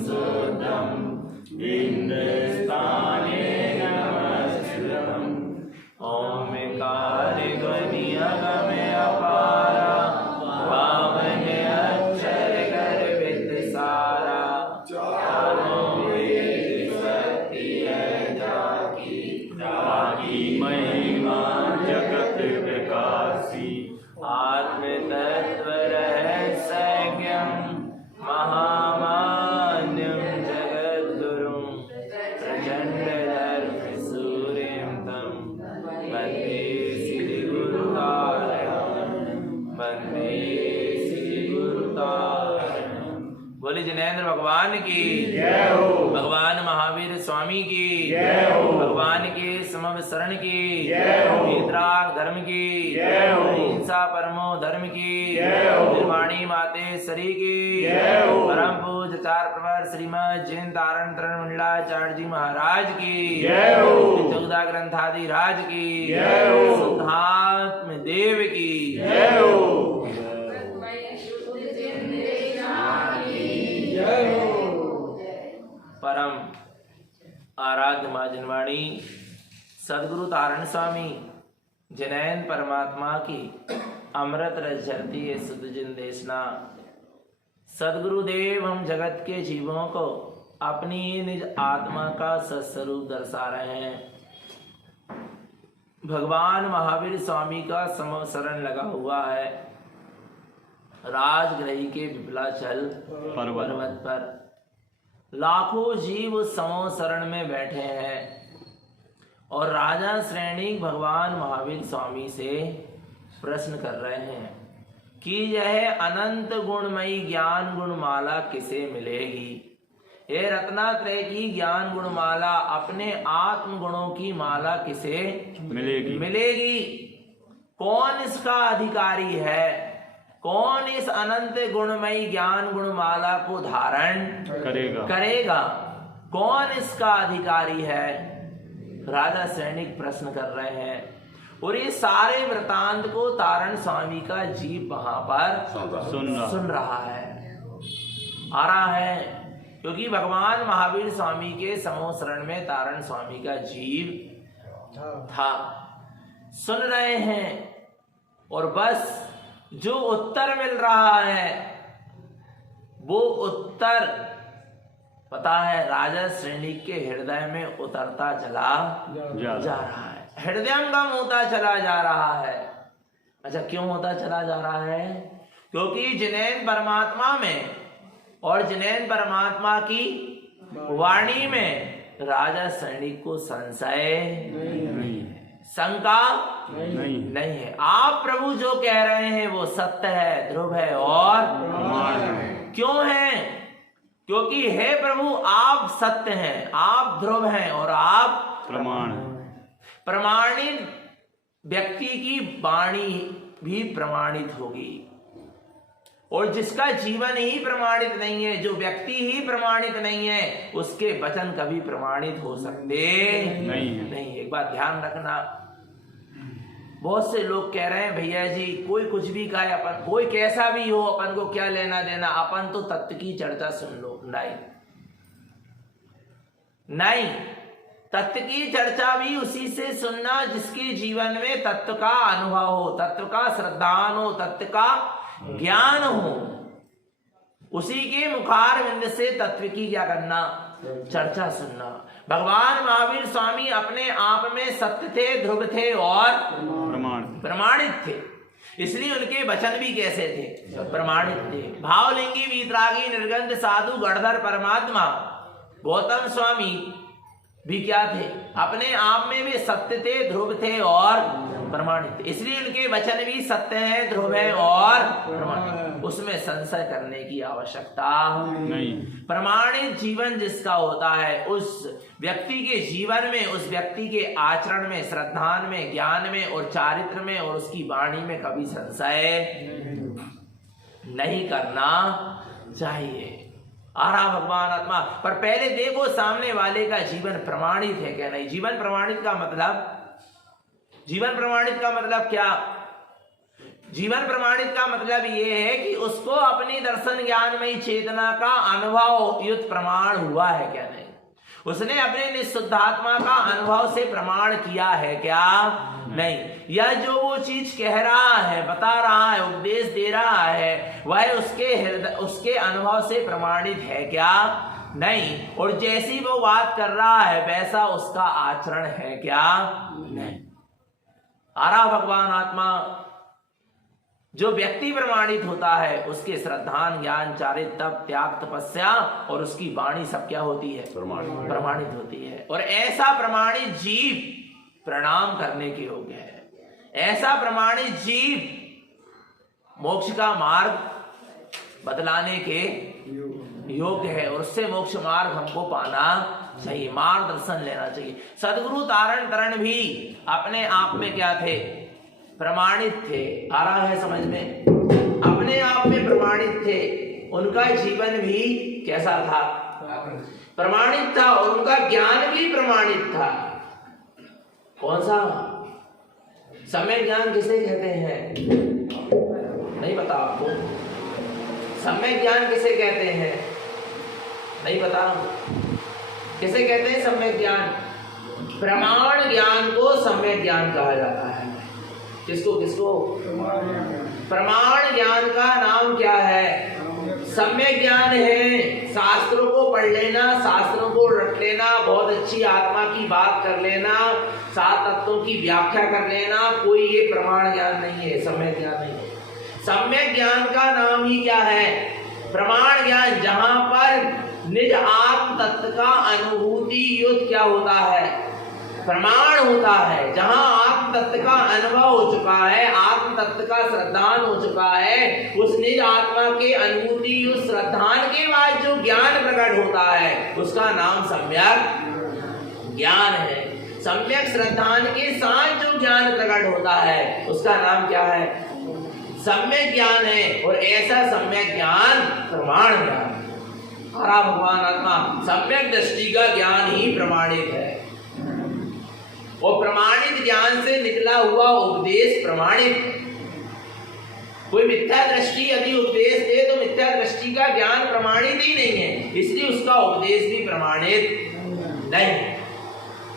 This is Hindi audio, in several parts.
शुद्धं हिन्दुस्ताने नमस्कृतम्। ओंकारे ध्वनि अगमे अपारा पावन अक्षर गर्भित सारा। चारों वेद सत्य है जाकी महिमा जगत प्रकाशी। आत्म तत्व रहस्यज्ञं महामान्यं जगद्गुरुं प्रचंड धर्म सूर्यं तं वन्दे श्री गुरुतारणं वन्दे श्री गुरुतारणं। बोले जिनेंद्र भगवान की जय हो, भगवान महावीर स्वामी की जय हो, भगवान के समव शरण की जय हो, वीतराग धर्म की जय हो, अहिंसा परमो धर्म की जय हो, निर्वाणी मातेश्वरी की जय हो, परम पूज्य चार प्रवर श्रीमद जैन तारण तरण मंडलाचार्य जी महाराज की जय हो, चौदह ग्रंथादि राज की जय हो, शुद्धात्म देव की जय हो। परम आराध्य मां जनवाणी सदगुरु तारण स्वामी जैन परमात्मा की अमृत रस झरती है शुद्ध जिन देशना। सदगुरुदेव हम जगत के जीवों को अपनी निज आत्मा का सत्स्वरूप दर्शा रहे हैं। भगवान महावीर स्वामी का समव शरण लगा हुआ है राजगृही के विपलाचल पर्वत पर। लाखों जीव उस समो शरण में बैठे हैं और राजा श्रेणी भगवान महावीर स्वामी से प्रश्न कर रहे हैं कि यह अनंत गुणमयी ज्ञान गुणमाला किसे मिलेगी। ये रत्नात्रय की ज्ञान गुणमाला अपने आत्म गुणों की माला किसे मिलेगी। कौन इसका अधिकारी है, कौन इस अनंत गुणमयी ज्ञान गुणमाला को धारण करेगा? कौन इसका अधिकारी है? राजा सैनिक प्रश्न कर रहे हैं और ये सारे वृतांत को तारण स्वामी का जीव वहां पर सुन रहा है, आ रहा है, क्योंकि भगवान महावीर स्वामी के समो शरण में तारण स्वामी का जीव था। सुन रहे हैं और बस जो उत्तर मिल रहा है वो उत्तर पता है राजा श्रेणी के हृदय में उतरता चला जा रहा है, हृदयंगम होता चला जा रहा है। अच्छा, क्यों होता चला जा रहा है? क्योंकि जिनेन परमात्मा में और जिनेन परमात्मा की वाणी में राजा श्रेणी को संशय नहीं, शंका नहीं है। आप प्रभु जो कह रहे हैं वो सत्य है, ध्रुव है और प्रमाण है। क्यों है? क्योंकि हे प्रभु आप सत्य हैं, आप ध्रुव हैं और आप प्रमाण। प्रमाणित व्यक्ति की वाणी भी प्रमाणित होगी और जिसका जीवन ही प्रमाणित नहीं है, जो व्यक्ति ही प्रमाणित नहीं है, उसके वचन कभी प्रमाणित हो सकते नहीं। एक बात ध्यान रखना, बहुत से लोग कह रहे हैं भैया जी कोई कुछ भी कहे, अपन कोई कैसा भी हो, अपन को क्या लेना देना, अपन तो तत्व की चर्चा सुन लो। नहीं, तत्व की चर्चा भी उसी से सुनना जिसके जीवन में तत्व का अनुभव हो, तत्व का श्रद्धान हो, तत्व का ज्ञान हो। उसी के मुखार बिंद से तत्व की क्या करना, चर्चा सुनना। भगवान महावीर स्वामी अपने आप में सत्य थे, ध्रुव थे और प्रमाणित थे, इसलिए उनके वचन भी कैसे थे, प्रमाणित थे। भावलिंगी वीतरागी निर्गंध साधु गणधर परमात्मा गौतम स्वामी भी क्या थे, अपने आप में भी सत्य थे, ध्रुव थे और प्रमाणित थे, इसलिए उनके वचन भी सत्य है, ध्रुव है और प्रमाणित। उसमें संशय करने की आवश्यकता नहीं। प्रमाणित जीवन जिसका होता है उस व्यक्ति के जीवन में, उस व्यक्ति के आचरण में, श्रद्धान में, ज्ञान में और चारित्र में और उसकी वाणी में कभी संशय नहीं करना चाहिए। आ रहा भगवान आत्मा, पर पहले देखो सामने वाले का जीवन प्रमाणित है क्या नहीं। जीवन प्रमाणित का मतलब, जीवन प्रमाणित का मतलब क्या? जीवन प्रमाणित का मतलब ये है कि उसको अपनी दर्शन ज्ञानमयी चेतना का अनुभव युक्त प्रमाण हुआ है क्या नहीं, उसने अपने निःशुद्धात्मा का अनुभव से प्रमाण किया है क्या नहीं, या जो वो चीज कह रहा है, बता रहा है, उपदेश दे रहा है, वह उसके हृदय, उसके अनुभव से प्रमाणित है क्या नहीं, और जैसी वो बात कर रहा है वैसा उसका आचरण है क्या नहीं। आरा भगवान आत्मा जो व्यक्ति प्रमाणित होता है उसके श्रद्धान ज्ञान चारित्र तप त्याग तपस्या और उसकी वाणी सब क्या होती है, प्रमाणित होती है। और ऐसा प्रमाणित जीव प्रणाम करने के योग्य है, ऐसा प्रमाणित जीव मोक्ष का मार्ग बतलाने के योग्य है, और उससे मोक्ष मार्ग हमको पाना चाहिए, मार्गदर्शन लेना चाहिए। सदगुरु तारण तरण भी अपने आप में क्या थे, प्रमाणित थे। आ रहा है समझ में, अपने आप में प्रमाणित थे, उनका जीवन भी कैसा था, प्रमाणित था, और उनका ज्ञान भी प्रमाणित था। कौन सा? सम्यक ज्ञान किसे कहते हैं, नहीं पता आपको? सम्यक ज्ञान किसे कहते हैं, नहीं पता? किसे कहते हैं सम्यक ज्ञान? प्रमाण ज्ञान को सम्यक ज्ञान कहा जाता है। किसको किसको? प्रमाण ज्ञान का नाम क्या है? सम्यक ज्ञान है। शास्त्रों को पढ़ लेना, शास्त्रों को रट लेना, बहुत अच्छी आत्मा की बात कर लेना, 7 तत्वों की व्याख्या कर लेना, कोई ये प्रमाण ज्ञान नहीं है, सम्यक ज्ञान नहीं है। सम्यक ज्ञान का नाम ही क्या है? प्रमाण ज्ञान, जहां पर निज आत्म तत्व का अनुभूति युक्त क्या होता है, प्रमाण होता है। जहां आत्म तत्व का अनुभव हो चुका है, आत्म तत्व का श्रद्धान हो चुका है, उस निज आत्मा के अनुभूति उस श्रद्धान के बाद जो ज्ञान प्रकट होता है उसका नाम सम्यक ज्ञान है। सम्यक श्रद्धान के साथ जो ज्ञान प्रकट होता है उसका नाम क्या है? सम्यक ज्ञान है। और ऐसा सम्यक ज्ञान प्रमाण ज्ञान। हरा भगवान आत्मा सम्यक दृष्टि का ज्ञान ही प्रमाणित है, और प्रमाणित ज्ञान से निकला हुआ उपदेश प्रमाणित है। कोई मिथ्या दृष्टि यदि उपदेश दे तो मिथ्या दृष्टि का ज्ञान प्रमाणित ही नहीं है, इसलिए उसका उपदेश भी प्रमाणित नहीं।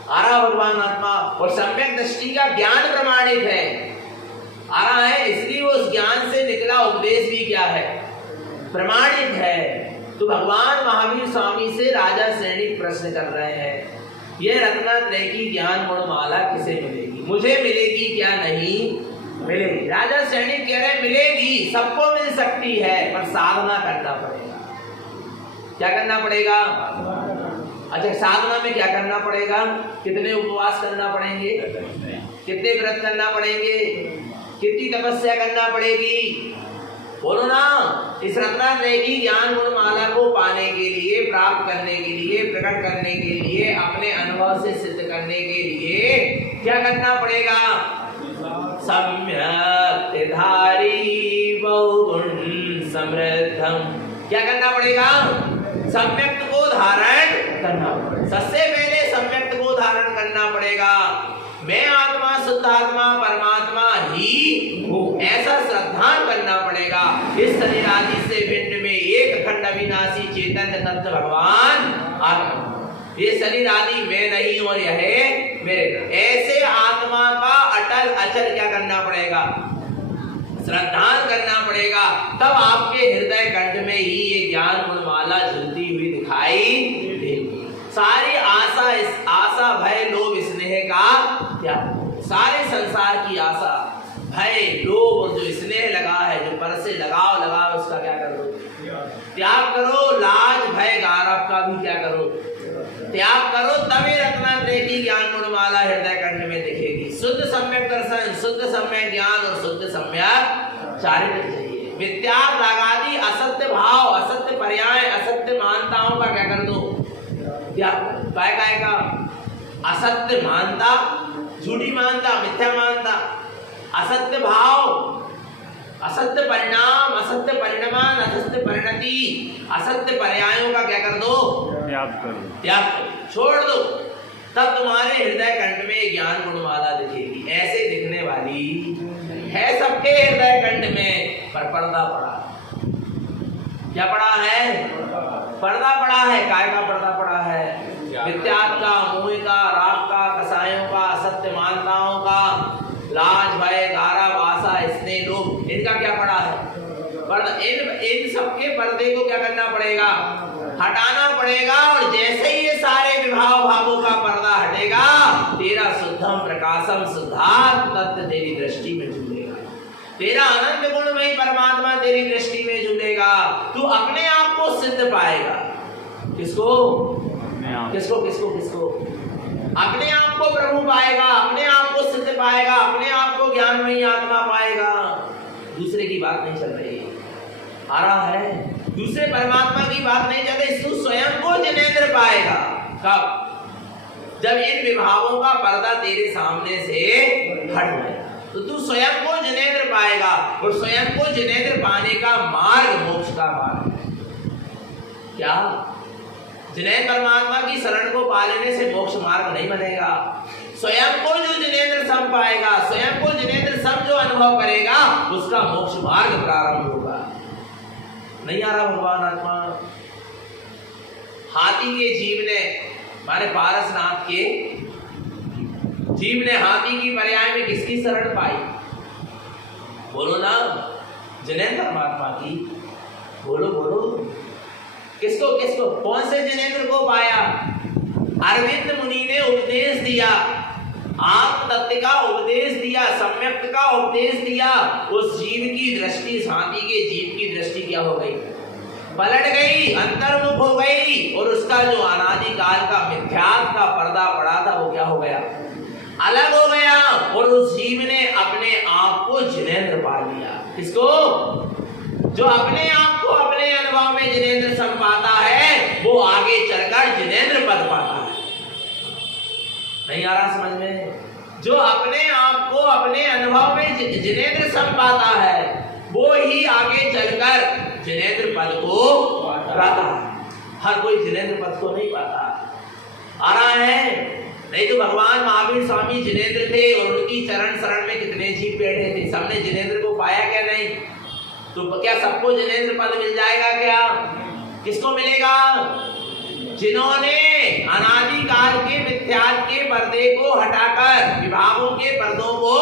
आ रहा भगवान आत्मा, और सम्यक दृष्टि का ज्ञान प्रमाणित है, आ रहा है, इसलिए उस ज्ञान से निकला उपदेश भी क्या है? प्रमाणित है। तो भगवान महावीर स्वामी से राजा सैनिक प्रश्न कर रहे हैं, यह रत्नात्रय की ज्ञान गुणमाला किसे मिलेगी? मुझे मिलेगी क्या नहीं मिलेगी? राजा सैनिक कह रहे मिलेगी, सबको मिल सकती है, पर साधना करना पड़ेगा। क्या करना पड़ेगा? अच्छा, साधना में क्या करना पड़ेगा? कितने उपवास करना पड़ेंगे, कितने व्रत करना पड़ेंगे, कितनी तपस्या करना पड़ेगी? बोलो ना। इस रत्नात्रय की ज्ञान गुणमाला को पाने के लिए, प्राप्त करने के लिए, प्रकट करने के लिए, अपने अनुभव से सिद्ध करने के लिए क्या करना पड़ेगा? सम्यक धारी बहुगुण समृद्धम। क्या करना पड़ेगा? सम्यक को धारण करना पड़ेगा। सबसे पहले सम्यक को धारण करना पड़ेगा। मैं आत्मा, शुद्ध आत्मा, परमात्मा ही हूँ, ऐसा श्रद्धान करना पड़ेगा। इस शरीर आदि से भिन्न में एक खंड अविनाशी चेतन तत्व भगवान आत्मा। ये शरीर आदि मैं नहीं और यह मेरे। ऐसे आत्मा का अटल अचल क्या करना पड़ेगा? श्रद्धान करना पड़ेगा। तब आपके हृदय कंठ में ही ये ज्ञान गुणमाला झूलती हुई दिखाई देगी। सारी आशा, इस आशा भय लोभ स्नेह का क्या, सारे संसार की आशा भय लोभ और जो स्नेह लगा है, जो पर से लगाव लगा है, उसका क्या करो? त्याग करो। लाज भय गारव का भी क्या करो? त्याग करो। तभी रत्नात्रय की ज्ञान गुणमाला हृदय कंठ में दिखेगी। शुद्ध सम्यक दर्शन, शुद्ध सम्यक ज्ञान और शुद्ध सम्यक चारित्र चाहिए। मिथ्या रागादि असत्य भाव, असत्य पर्याय, असत्य मानताओं का क्या कर दो? क्या काय का? असत्य मानता, झूठी मानता, मिथ्या मानता, असत्य भाव, असत्य परिणाम, असत्य परिणमान, असत्य परिणति, असत्य पर्यायों का क्या कर दो? त्याग करो। त्याग करो, छोड़ दो। तब तुम्हारे हृदय कंठ में ज्ञान गुणमाला दिखेगी। ऐसे दिखने वाली है सबके हृदय कंठ में, पर पर्दा पड़ा। क्या पड़ा है? पर्दा पड़ा है। काय का पर्दा पड़ा है? विद्यात का, मोह का, राग का, कसायों का, असत्य मान्यताओं का, लाज भय गारा वासा स्नेह लोभ, इनका क्या पड़ा है? पर्दा। इन सबके पर्दे को क्या करना पड़ेगा? हटाना पड़ेगा। और जैसे ही ये सारे विभाव भावों का पर्दा हटेगा, तेरा शुद्धम प्रकाशम शुद्धात्म तत्व तेरी दृष्टि में झूलेगा। तेरा अनंत गुणमयी परमात्मा तेरी दृष्टि में झूलेगा। तू अपने आप को सिद्ध पाएगा। किसको? किसको किसको किसको? अपने आप को प्रभु पाएगा, अपने आप को सिद्ध पाएगा, अपने आप को ज्ञानमयी आत्मा पाएगा। दूसरे की बात नहीं चल रही, आ रहा है? दूसरे परमात्मा की बात नहीं चल रही। तू स्वयं को जिनेंद्र पाएगा। कब? जब इन विभावों का पर्दा तेरे सामने से हट जाएगा, तो तू स्वयं को जिनेंद्र पाएगा। और स्वयं को जिनेंद्र पाने का मार्ग मोक्ष का मार्ग है। क्या? जिनेंद्र परमात्मा की शरण को पा लेने से मोक्ष मार्ग नहीं बनेगा। स्वयं को जो जिनेंद्र सम पाएगा, स्वयं को जिनेंद्र सम जो अनुभव करेगा, उसका मोक्ष मार्ग प्रारंभ होगा। नहीं आ रहा भगवान आत्मा? हाथी के जीव ने, माने पारसनाथ के जीव ने हाथी की पर्याय में किसकी शरण पाई? बोलो ना, जिनेंद्र परमात्मा की। बोलो बोलो, किसको किसको? कौन से जिनेंद्र को पाया? अरविंद मुनि ने उपदेश दिया, आत्म तत्व का उपदेश दिया, सम्यक्त का उपदेश दिया। उस जीव की दृष्टि, हाथी के जीव की दृष्टि क्या हो गई? पलट गई, अंतर्मुख हो गई। और उसका जो अनादि काल का मिथ्यात्व का पर्दा पड़ा था, वो क्या हो गया? अलग हो गया। और उस जीव ने अपने आप को जिनेंद्र पा लिया। किसको? जो अपने आप को अपने अनुभव में जिनेंद्र सम पाता है, वो आगे चलकर जिनेंद्र पद पाता है। नहीं आ रहा समझ में? जो अपने आप को अपने अनुभव में जिनेंद्र सम पाता है, वो ही आगे चलकर जिनेंद्र पद को पाता है। हर कोई जिनेंद्र पद को नहीं पाता। आ रहा है? नहीं तो भगवान महावीर स्वामी जिनेंद्र थे, और उनकी चरण शरण में कितने जीव बैठे थे, सबने जिनेंद्र को पाया क्या? नहीं। तो क्या सबको जिनेंद्र पद मिल जाएगा? क्या? किसको मिलेगा? जिन्होंने अनादि काल के मिथ्यात्व के पर्दे को हटाकर, विभावों के पर्दों को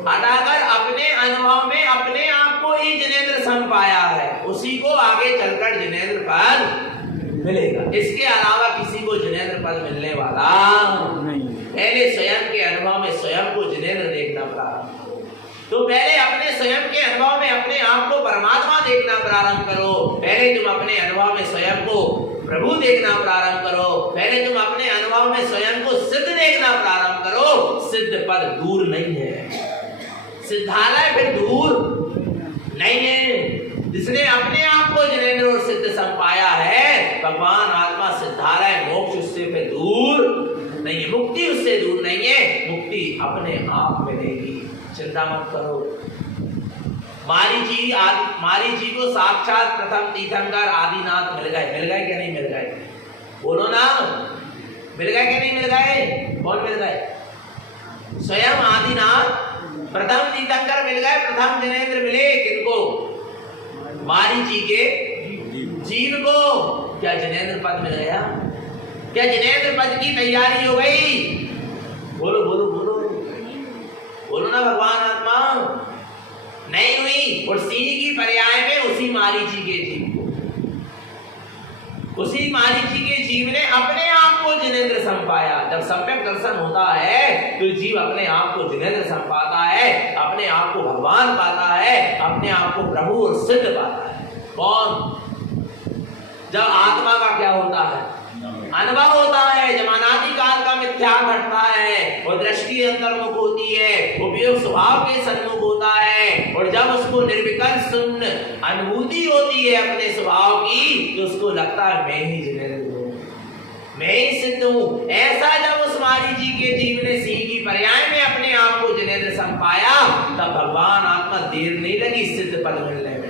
हटाकर अपने अनुभव में अपने आप को ही जिनेंद्र सम पाया है, उसी को आगे चलकर जिनेंद्र पद मिलेगा। इसके अलावा किसी को जिनेंद्र पद मिलने वाला नहीं। पहले स्वयं के अनुभव में स्वयं को जिनेंद्र देखना प्रारंभ करो। तो पहले अपने स्वयं के अनुभव में अपने आप को परमात्मा देखना प्रारंभ करो। पहले तुम अपने अनुभव में स्वयं को प्रभु देखना प्रारंभ करो। पहले तुम अपने अनुभव में स्वयं को सिद्ध देखना प्रारंभ करो। सिद्ध पद दूर नहीं है, सिद्धालय फिर दूर नहीं है। जिसने अपने आप को जिनेंद्र और सिद्ध सम पाया है, भगवान आत्मा सिद्धालय मोक्ष उससे फिर दूर नहीं है, मुक्ति उससे दूर नहीं है। मुक्ति अपने आप मिलेगी, चिंता मत करो। मारी जी को साक्षात प्रथम तीर्थंकर आदिनाथ मिल गए। मिल गए क्या नहीं मिल गए? बोलो ना, मिल गए क्या नहीं मिल गए? कौन मिल गए? स्वयं आदिनाथ प्रथम तीर्थंकर मिल गए, प्रथम जिनेंद्र मिले। किनको? मारी जी के जीव को। क्या जिनेंद्र पद मिल गया? क्या जिनेंद्र पद की तैयारी हो गई? बोलो बोलो बोलो बोलो ना भगवान आत्मा। नहीं हुई। और सिंह की पर्याय में उसी मारीची के जीव को, उसी मारीची के जीव ने अपने आप को जिनेंद्र सम पाया। जब सम्यक दर्शन होता है तो जीव अपने आप को जिनेंद्र सम पाता है, अपने आप को भगवान पाता है, अपने आप को प्रभु और सिद्ध पाता है। कौन? जब आत्मा का क्या होता है? अनुभव होता है। जब अनादि काल का मिथ्या घटता है और दृष्टि अंतर्मुख होती है, उपयोग स्वभाव के सन्मुख होता है, और जब उसको निर्विकल्प शून्य अनुभूति होती है अपने स्वभाव की, तो उसको लगता है मैं ही जिनेंद्र हूं, मैं ही सिद्ध हूं। ऐसा जब उस मारीची के जीव ने सिंह की पर्याय में अपने आप को जिनेंद्र सम पाया, तब भगवान आत्मा देर नहीं लगी सिद्ध पद मिलने में।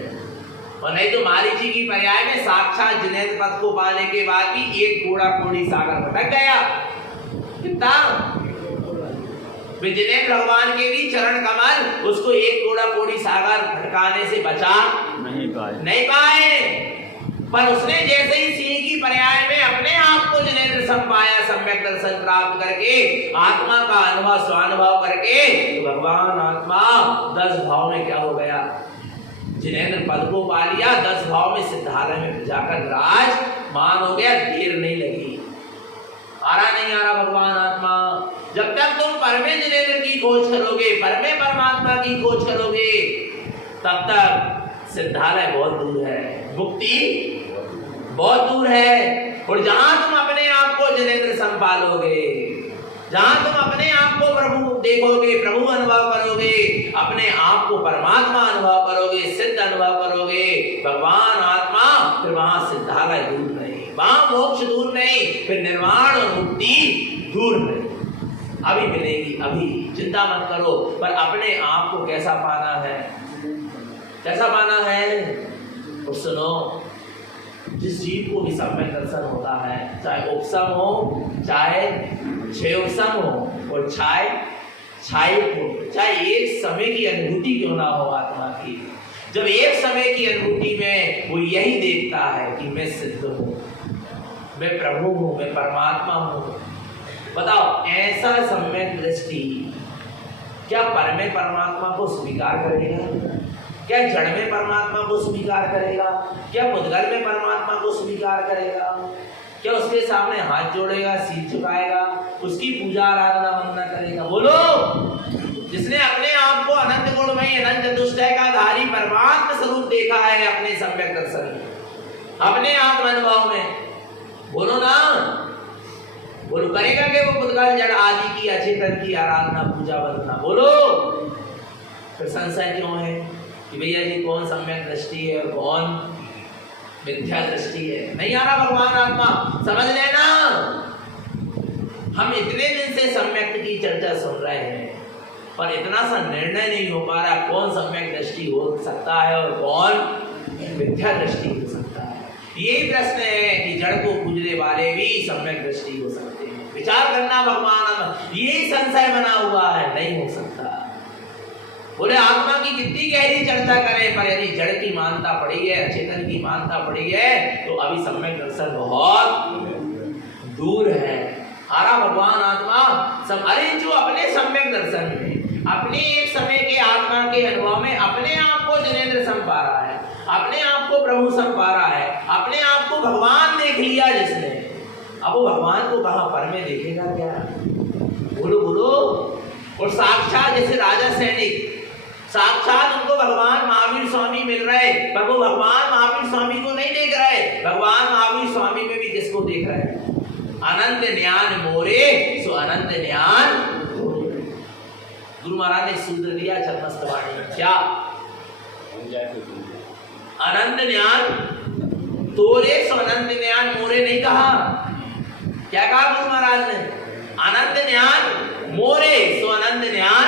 और नहीं तो मारीची की पर्याय में साक्षात जिनेंद्र पद को पाने के बाद भी एक कोड़ा कोड़ी सागर भटक गया। कितना जिनेंद्र भगवान के भी चरण कमल उसको एक कोड़ा कोड़ी सागर फटकाने से बचा नहीं पाए। पर उसने जैसे ही सिंह की पर्याय में अपने आप को जिनेंद्र सम पाया, सम्यक दर्शन प्राप्त करके, आत्मा का अनुभव स्वानुभव करके, तो भगवान आत्मा 10 भाव में क्या हो गया, जिनेंद्र पद को पा लिया। 10 भाव में सिद्धालय में जाकर विराजमान हो गया। देर नहीं लगी, आ रहा भगवान आत्मा। जब तक तुम परमे जिनेंद्र की खोज करोगे, परमे परमात्मा की खोज करोगे, तब तक सिद्धालय बहुत दूर है, मुक्ति बहुत दूर है। और जहां तुम अपने आप को जिनेंद्र संभालोगे, जहां तुम अपने आप को प्रभु देखोगे, प्रभु अनुभव करोगे, अपने आप को परमात्मा अनुभव करोगे, सिद्ध अनुभव करोगे, भगवान आत्मा, फिर वहां सिद्धालय दूर नहीं, वहां मोक्ष दूर नहीं, फिर निर्वाण और मुक्ति दूर नहीं। अभी मिलेगी, अभी चिंता मत करो। पर अपने आप को कैसा पाना है, कैसा पाना है? तो सुनो, जिस जीव को भी सम्यक दर्शन होता है, चाहे उपसम हो, चाहे क्षय उपसम हो, और चाहे एक समय की अनुभूति क्यों ना हो आत्मा की, जब एक समय की अनुभूति में वो यही देखता है कि मैं सिद्ध हूँ, मैं प्रभु हूँ, मैं परमात्मा हूँ। बताओ, ऐसा सम्यक दृष्टि क्या परमे परमात्मा को स्वीकार करेगा? क्या जड़ में परमात्मा को स्वीकार करेगा? क्या मुद्गल में परमात्मा को स्वीकार करेगा? क्या उसके सामने हाथ जोड़ेगा, सिर झुकाएगा, उसकी पूजा आराधना वंदना करेगा? बोलो। जिसने अपने आप को अनंत गुणमय, अनंत चतुष्टय का धारी परमात्मा स्वरूप देखा है अपने सम्यक दर्शन में, अपने आत्म अनुभव में, बोलो ना, बोलो, करेगा कि वो मुद्गल जड़ आदि की अचेतन की आराधना पूजा वंदना? बोलो। फिर संशय क्यों है कि भैया जी कौन सम्यक दृष्टि है और कौन मिथ्या दृष्टि है? नहीं आ रहा भगवान आत्मा, समझ लेना। हम इतने दिन से सम्यक की चर्चा सुन रहे हैं, पर इतना सा निर्णय नहीं हो पा रहा कौन सम्यक दृष्टि हो सकता है और कौन मिथ्या दृष्टि हो सकता है। यही प्रश्न है कि जड़ को पूजने वाले भी सम्यक दृष्टि हो सकते हैं। विचार करना भगवान आत्मा, यही संशय बना हुआ है, नहीं हो सकता। बोले आत्मा की कितनी गहरी चर्चा करें, पर यदि जड़ की मानता पड़ी है, अचेतन की मानता पड़ी है, तो अभी सम्यक दर्शन बहुत दूर है। आरा भगवान आत्मा सब, अरे जो अपने सम्यक दर्शन में, अपने एक समय के आत्मा के अनुभव में अपने आप को जिनेंद्र सम पा रहा है, अपने आप को प्रभु सम पा रहा है, अपने आप को भगवान देख लिया जिसने, अब वो भगवान को कहां पर में देखेगा क्या? बोलो बोलो। और साक्षात जैसे राजा सैनिक, साक्षात उनको भगवान महावीर स्वामी मिल रहे, पर वो भगवान महावीर स्वामी को नहीं देख रहे। भगवान महावीर स्वामी में भी किसको देख रहे हैं? अनंत ज्ञान मोरे सो अनंत ज्ञान। गुरु महाराज ने सूत्र दिया छत्रवाणी, क्या? अनंत ज्ञान तोरे सो अनंत ज्ञान मोरे नहीं कहा। क्या कहा गुरु महाराज ने? अनंत ज्ञान मोरे सो अनंत ज्ञान।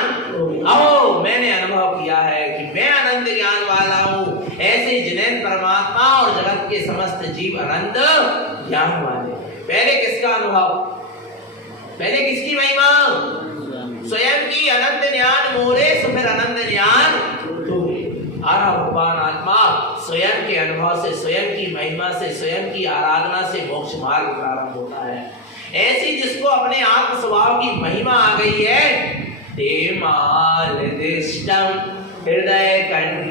आओ, मैंने अनुभव किया है कि मैं अनंत ज्ञान वाला हूँ, ऐसे ही जिनेंद्र परमात्मा और जगत के समस्त जीव अनंत ज्ञान वाले। पहले किसका अनुभव? पहले किसकी महिमा? स्वयं की अनंत ज्ञान मोरे सो फिर अनंत ज्ञान तोरे। आरा भगवान आत्मा स्वयं के अनुभव से, स्वयं की महिमा से, स्वयं की आराधना से मोक्ष मार्ग प्रारंभ होता है। ऐसी जिसको अपने आत्म स्वभाव की महिमा आ गई है, हृदय कंठ,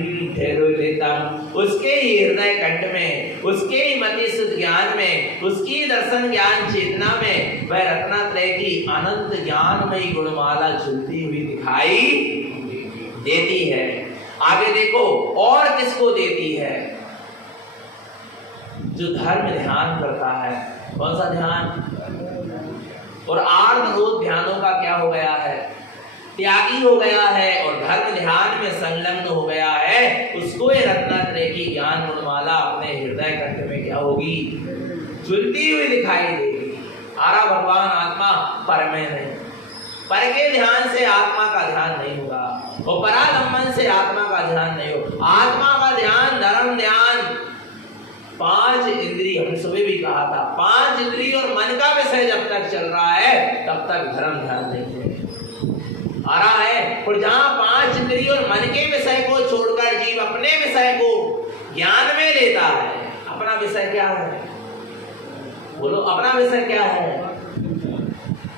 उसके ही हृदय कंठ में, उसके ही मति सुध ज्ञान में, उसकी दर्शन ज्ञान चेतना में वह रत्नात्रय की अनंत ज्ञानमयी गुणमाला झूलती हुई दिखाई देती है। आगे देखो और किसको देती है? जो धर्म ध्यान करता है। कौन सा ध्यान? और आर्ध रोध ध्यानों का क्या हो गया है? त्यागी हो गया है और धर्म ध्यान में संलग्न हो गया है, उसको ये रत्नात्रय की ज्ञान गुणमाला अपने हृदय कंठ में क्या होगी? झूलती हुई दिखाई देगी। आरा भगवान आत्मा पर में नहीं, पर के ध्यान से आत्मा का ध्यान नहीं होगा और परालंबन से आत्मा का ध्यान नहीं होगा। आत्मा का ध्यान, धर्म ध्यान, 5 इंद्रिय, हमने सुबह भी कहा था, 5 इंद्रिय और मन का विषय जब तक चल रहा है तब तक धर्म ध्यान नहीं है। आ रहा है। और जहां 5 इंद्रिय और मन के विषय को छोड़कर जीव अपने विषय को ज्ञान में लेता है, अपना विषय क्या है? बोलो अपना विषय क्या है?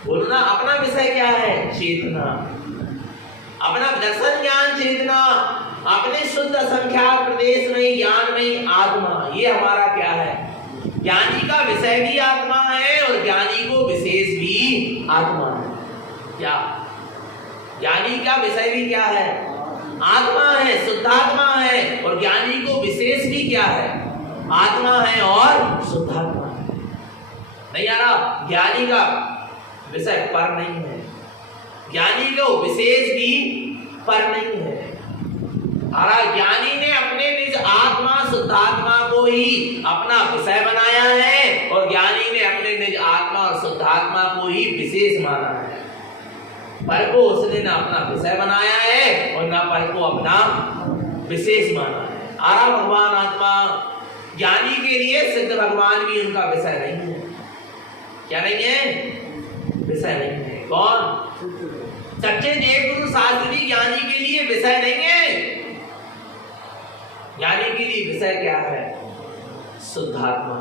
बोलो ना, अपना विषय क्या है? चेतना। अपना दर्शन ज्ञान चेतना, अपने शुद्ध असंख्यात प्रदेश में ज्ञान में आत्मा, ये हमारा क्या है? ज्ञानी का विषय भी आत्मा है और ज्ञानी को विशेष भी आत्मा है। क्या ज्ञानी का विषय भी क्या है? आत्मा है, शुद्धात्मा है। और ज्ञानी को विशेष भी क्या है? आत्मा है और शुद्धात्मा है। नहीं आ रहा? ज्ञानी का विषय पर नहीं है, ज्ञानी को विशेष भी पर नहीं है। ज्ञानी ने अपने निज आत्मा शुद्धात्मा को ही अपना विषय बनाया है और ज्ञानी ने अपने निज आत्मा और शुद्धात्मा को ही विशेष माना है। पर को उसने ना अपना विषय बनाया है और ना पर को अपना विशेष माना है। आरा भगवान आत्मा, ज्ञानी के लिए सिद्ध भगवान भी उनका विषय नहीं है। क्या नहीं है? विषय नहीं है। कौन? सच्चे देव गुरु शास्त्री ज्ञानी के लिए विषय नहीं है। ज्ञानी के लिए विषय क्या है? शुद्धात्मा।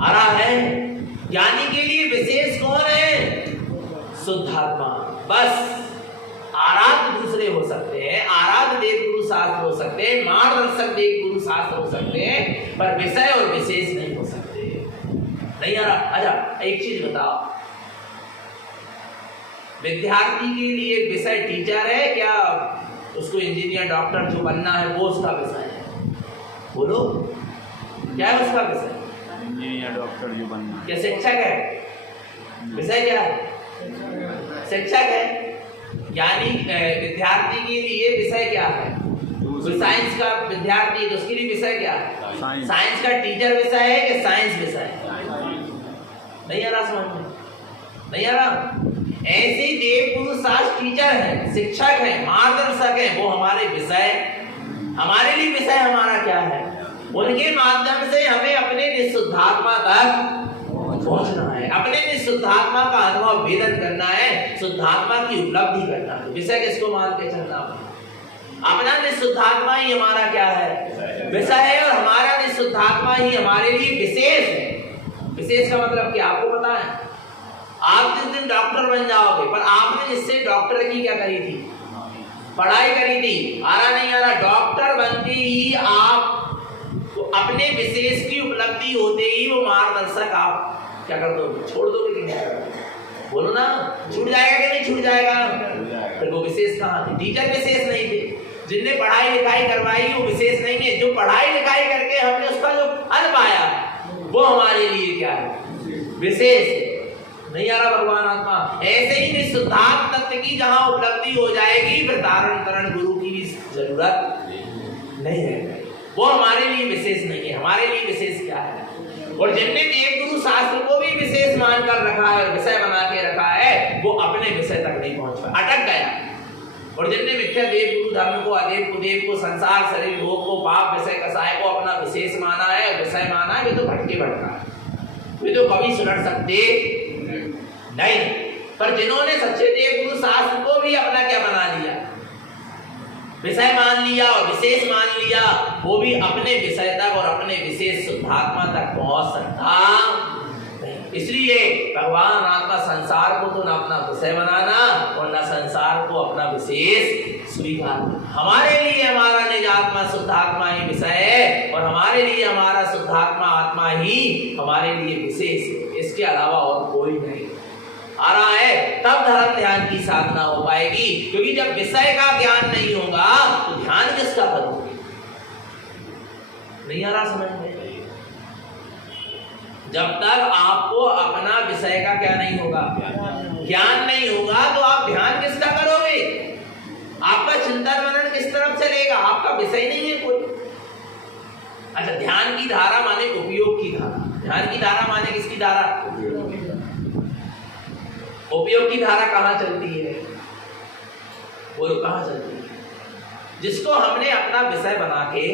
आ रहा है? ज्ञानी के लिए विशेष कौन है? शुद्धात्मा। बस आराध्य दूसरे हो सकते हैं, आराध्य देव गुरु शास्त्र हो सकते हैं, मार्गदर्शक देव गुरु शास्त्र हो सकते हैं, पर विषय और विशेष नहीं हो सकते। नहीं आ रहा? अच्छा एक चीज बताओ, विद्यार्थी के लिए विषय टीचर है क्या? उसको इंजीनियर डॉक्टर जो बनना है वो उसका विषय है? बोलो क्या है उसका विषय? इंजीनियर डॉक्टर जो बनना। क्या शिक्षक है? विषय क्या है? शिक्षक है। यानी विद्यार्थी के लिए विषय क्या है? तो साइंस का विद्यार्थी तो उसके लिए विषय क्या है? साइंस का टीचर विषय है कि साइंस विषय है? नहीं आ रहा समझ में? नहीं आ रहा? ऐसे देव गुरु शास्त्र टीचर हैं, शिक्षक हैं, मार्गदर्शक हैं, वो हमारे विषय, हमारे लिए विषय हमारा क्या है? उनके माध्यम से हमें अपने निशुद्धात्मा तक पहुंचना है, अपने निशुद्धात्मा का अनुभव वेदन करना है, शुद्धात्मा की उपलब्धि करना है। विषय किसको मान के चलना? अपना निशुद्धात्मा ही हमारा क्या है? विषय है। और हमारा निशुद्धात्मा ही हमारे लिए विशेष है। विशेष का मतलब क्या आपको पता है? आप जिस दिन डॉक्टर बन जाओगे, पर आपने जिससे डॉक्टर की क्या करी थी? पढ़ाई करी थी। आ रहा नहीं आ रहा? डॉक्टर बनते ही आप तो अपने विशेष की उपलब्धि होते ही वो मार्गदर्शक आप क्या कर दोगे? छोड़ दोगे कि नहीं? बोलो ना, छूट जाएगा कि नहीं छूट जाएगा? फिर वो विशेष कहाँ थे? टीचर विशेष नहीं थे। जिनने पढ़ाई लिखाई करवाई वो विशेष नहीं है। जो पढ़ाई लिखाई करके हमने उसका जो फल पाया वो हमारे लिए क्या है? विशेष। नहीं आ रहा भगवान आत्मा? ऐसे ही निशुद्धात्म तत्व की जहां उपलब्धि हो जाएगी फिर धारण करण गुरु की भी जरूरत नहीं है। वो हमारे लिए विशेष नहीं है। हमारे लिए विशेष क्या है? और जिनने देव गुरु शास्त्र को भी विशेष मानकर रखा है और विषय बना के रखा है वो अपने विषय तक नहीं पहुंच पाया, अटक गया। और जिनने मिथ्या देव गुरु धर्म को, अदेव कुदेव को, संसार शरीर भोग को, पाप विषय कसाय को अपना विशेष माना है, विषय माना है, वे तो भटके भटका है, वे तो कभी सुधर सकते नहीं। पर जिन्होंने सच्चे देव गुरु शास्त्र को भी अपना क्या बना लिया? विषय मान लिया और विशेष मान लिया, वो भी अपने विषय तक और अपने विशेष शुद्धात्मा तक पहुंच सकता नहीं। इसलिए भगवान आत्मा संसार को तो न अपना विषय बनाना और न संसार को अपना विशेष स्वीकार। हमारे लिए हमारा निज आत्मा शुद्धात्मा ही विषय है और हमारे लिए हमारा शुद्धात्मा आत्मा ही हमारे लिए विशेष है। इसके अलावा और कोई नहीं। आ रहा है? तब धर्म ध्यान की साधना हो पाएगी। क्योंकि जब विषय का ज्ञान नहीं होगा तो ध्यान किसका करोगे? नहीं आ रहा समझ में? जब तक आपको अपना विषय का क्या नहीं होगा, ज्ञान नहीं होगा, तो आप ध्यान किसका करोगे? आपका चिंतन मनन किस तरफ चलेगा? आपका विषय नहीं है कोई। अच्छा, ध्यान की धारा माने उपयोग की धारा। ध्यान की धारा माने किसकी धारा? उपयोग की धारा कहाँ चलती है? वो कहाँ चलती है? जिसको हमने अपना विषय बना के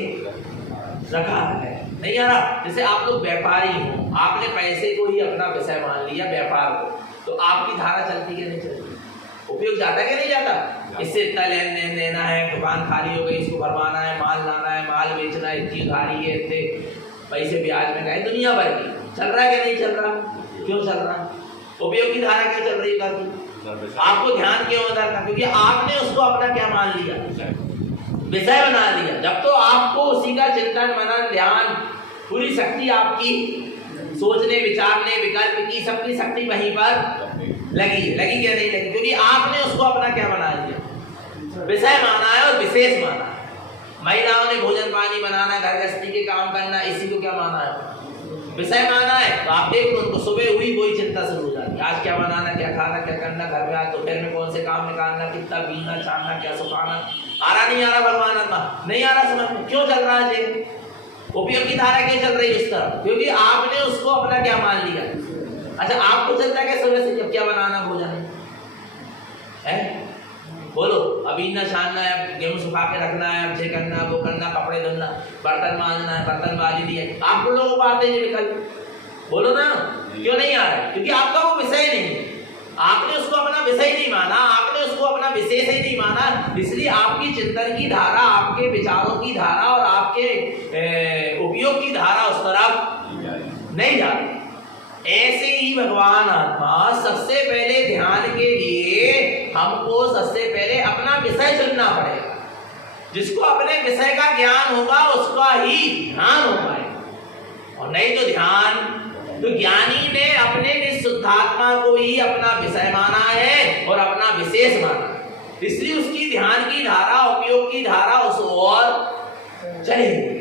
रखा है। नहीं आ रहा? जैसे आप लोग व्यापारी हो, आपने पैसे को ही अपना विषय मान लिया, व्यापार को, तो आपकी धारा चलती है नहीं चलती? उपयोग जाता कि नहीं जाता? इससे इतना लेन देन देना है, दुकान खाली हो गई, इसको भरवाना है, माल लाना है, माल बेचना है, इतनी उधारी है, इतने पैसे ब्याज में गए, दुनिया भर की। चल रहा है कि नहीं चल रहा? क्यों चल रहा है? उपयोग की धारा क्यों चल रही है? आपको ध्यान क्यों उधर था? क्योंकि आपने उसको अपना क्या मान लिया? विषय बना लिया। जब तो आपको उसी का चिंतन मनन ध्यान, पूरी शक्ति आपकी सोचने विचारने विकल्प की सबकी शक्ति वहीं पर लगी क्या नहीं लगी? क्योंकि आपने उसको अपना क्या बना लिया? विषय माना है और विशेष माना है। महिलाओं ने भोजन पानी बनाना, घर गृहस्थी के काम करना, इसी को क्या माना है? विषय माना है। तो आप देख लो, उनको सुबह हुई वही चिंता शुरू हो जाती है, आज क्या बनाना, क्या खाना, क्या करना, घर में आज दोपहर में कौन से काम निकालना, कितना पीना छानना, क्या सुखाना। आ रहा नहीं आ रहा भगवान आत्मा? नहीं आ रहा समझ में? क्यों चल रहा है जी? उपयोग की धारा क्यों चल रही है उस तरफ? क्योंकि आपने उसको अपना क्या मान लिया। अच्छा, आपको चलता है क्या सुबह से जब क्या बनाना भोजन है? बोलो, अभी न छानना है, गेहूं सुखा के रखना है, अब ये करना, वो करना, कपड़े धुलना, बर्तन मांजना है, बर्तन बाजी दिए। आप लोगों को आते हैं विकल्प? बोलो ना, क्यों नहीं आ रहा है? क्योंकि आपका वो विषय नहीं है। आपने उसको अपना विषय नहीं माना, आपने उसको अपना विशेष ही नहीं माना, इसलिए आपकी चिंतन की धारा, आपके विचारों की धारा और आपके उपयोग की धारा उस तरफ नहीं जा रही। ऐसे ही भगवान आत्मा सबसे पहले ध्यान के लिए हमको सबसे पहले अपना विषय चुनना पड़ेगा। जिसको अपने विषय का ज्ञान होगा उसका ही ध्यान हो पाएगा, और नहीं तो ध्यान तो ज्ञानी ने अपने निःशुद्धात्मा को ही अपना विषय माना है और अपना विशेष माना है, इसलिए उसकी ध्यान की धारा, उपयोग की धारा उस ओर चलेगी।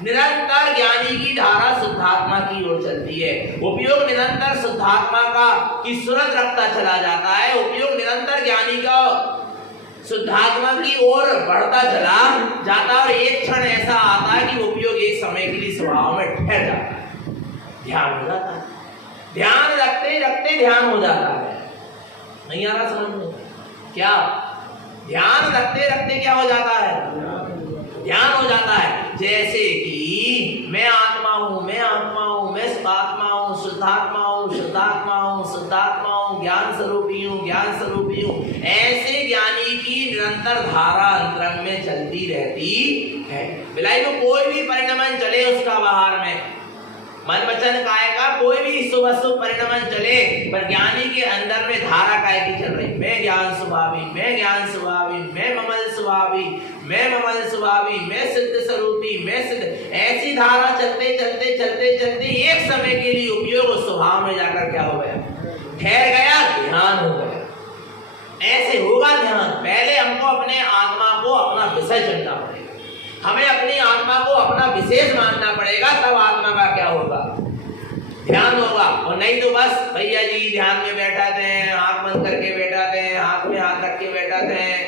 निरंतर ज्ञानी की धारा शुद्धात्मा की ओर चलती है, उपयोग निरंतर शुद्धात्मा का की सूरत रखता चला जाता है, उपयोग निरंतर ज्ञानी का शुद्धात्मा की ओर बढ़ता चला जाता है, और एक क्षण ऐसा आता है कि उपयोग एक समय के लिए स्वभाव में ठहर जाता है, ध्यान हो जाता है। ध्यान रखते रखते ध्यान हो जाता है। नहीं आ रहा समझ में? क्या ध्यान रखते रखते क्या हो जाता है? ध्यान हो जाता है। जैसे कि मैं आत्मा हूं, मैं आत्मा हूं, मैं शुद्धात्मा हूं, शुद्धात्मा हूं, शुद्धात्मा हूं, शुद्धात्मा हूं, ज्ञान स्वरूपी हूं, ज्ञान स्वरूपी हूं, ऐसे ज्ञानी की निरंतर धारा अंतरंग में चलती रहती है। बिलाई को कोई भी परिणमन चले उसका बाहर में, मन वचन काया का कोई भी शुभ अशुभ परिणमन चले, पर ज्ञानी के अंदर में धारा काय की चल रही, मैं ज्ञान स्वभावी, मैं ज्ञान स्वभावी, मैं ममल स्वभावी, मैं ममल स्वभावी, मैं सिद्ध स्वरूपी, मैं सिद्ध, ऐसी धारा चलते चलते चलते चलते एक समय के लिए उपयोग उस स्वभाव में जाकर क्या हो गया? ठहर गया, ध्यान हो गया। ऐसे होगा ध्यान। पहले हमको अपने आत्मा को अपना विषय चुनना पड़ेगा, हमें अपनी आत्मा को अपना विशेष मानना पड़ेगा, तब आत्मा का क्या होगा? ध्यान होगा। और नहीं तो बस भैया जी ध्यान में बैठाते हैं, आंख बंद करके बैठाते हैं, हाथ में हाथ रख के बैठाते हैं,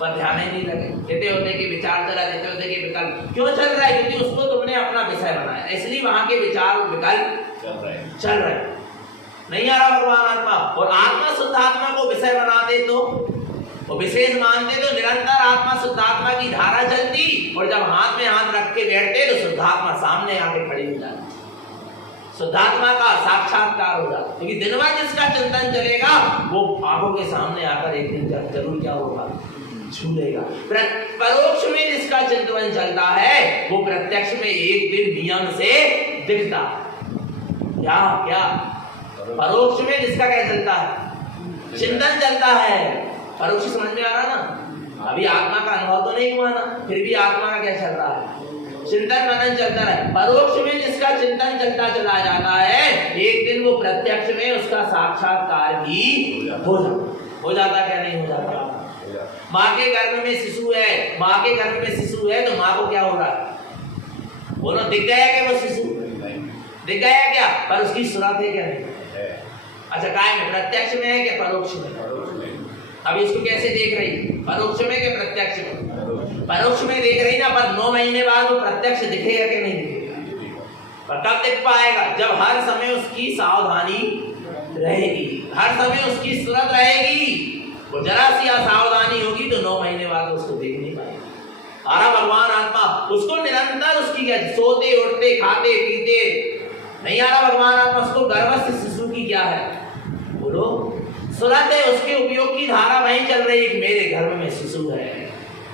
पर ध्यान ही नहीं लगे, देते होते कि विचार चला, देते होते कि विकल्प क्यों चल रहा है? क्योंकि उसको तुमने अपना विषय बनाया, इसलिए वहां के विचार विकल्प चल रहे हैं। नहीं आ रहा भगवान आत्मा, और आत्मा शुद्धात्मा को विषय बनाते तो वो विशेष मानते तो निरंतर आत्मा शुद्धात्मा की धारा चलती, और जब हाथ में हाथ रख के बैठते तो शुद्धात्मा सामने आके खड़ी हो जाती, शुद्धात्मा का साक्षात्कार हो जाता। क्योंकि दिन भर जिसका चिंतन चलेगा वो आंखों के सामने आकर एक दिन जरूर क्या होगा? छूलेगा। परोक्ष में जिसका चिंतन चलता है वो प्रत्यक्ष में एक दिन नियम से दिखता है। क्या क्या परोक्ष में जिसका क्या चलता है? चिंतन चलता है। परोक्ष समझ में आ रहा ना? अभी आत्मा का अनुभव तो नहीं हुआ ना, फिर भी आत्मा का क्या चल रहा है? चिंतन मनन चलता है। परोक्ष में जिसका चिंतन चलता चला जाता है, एक दिन वो प्रत्यक्ष में उसका साक्षात्कार भी हो जाता क्या नहीं हो जाता? माँ के गर्भ में शिशु है, माँ के गर्भ में शिशु है तो माँ को क्या हो रहा है? बोलो, दिख गया क्या वो शिशु? दिख गया क्या? पर उसकी सुरत है क्या नहीं? अच्छा, काय में? प्रत्यक्ष में है क्या परोक्ष में? अब इसको कैसे देख रही? परोक्ष में क्या प्रत्यक्ष में? परोक्ष में देख रही ना, पर 9 महीने बाद वो प्रत्यक्ष दिखेगा कि नहीं दिखेगा? पर कब दिख पाएगा? जब हर समय उसकी सावधानी रहेगी, हर समय उसकी सूरत रहेगी। वो जरा सी असावधानी होगी तो 9 महीने बाद उसको देख नहीं पाएगा। आरा भगवान आत्मा उसको निरंतर उसकी क्या, सोते उठते खाते पीते नहीं आ रहा भगवान आत्मा, उसको गर्भस्थ शिशु की क्या है? बोलो, सूरत है, उसके उपयोग की धारा वहीं चल रही है। मेरे गर्भ में शिशु है,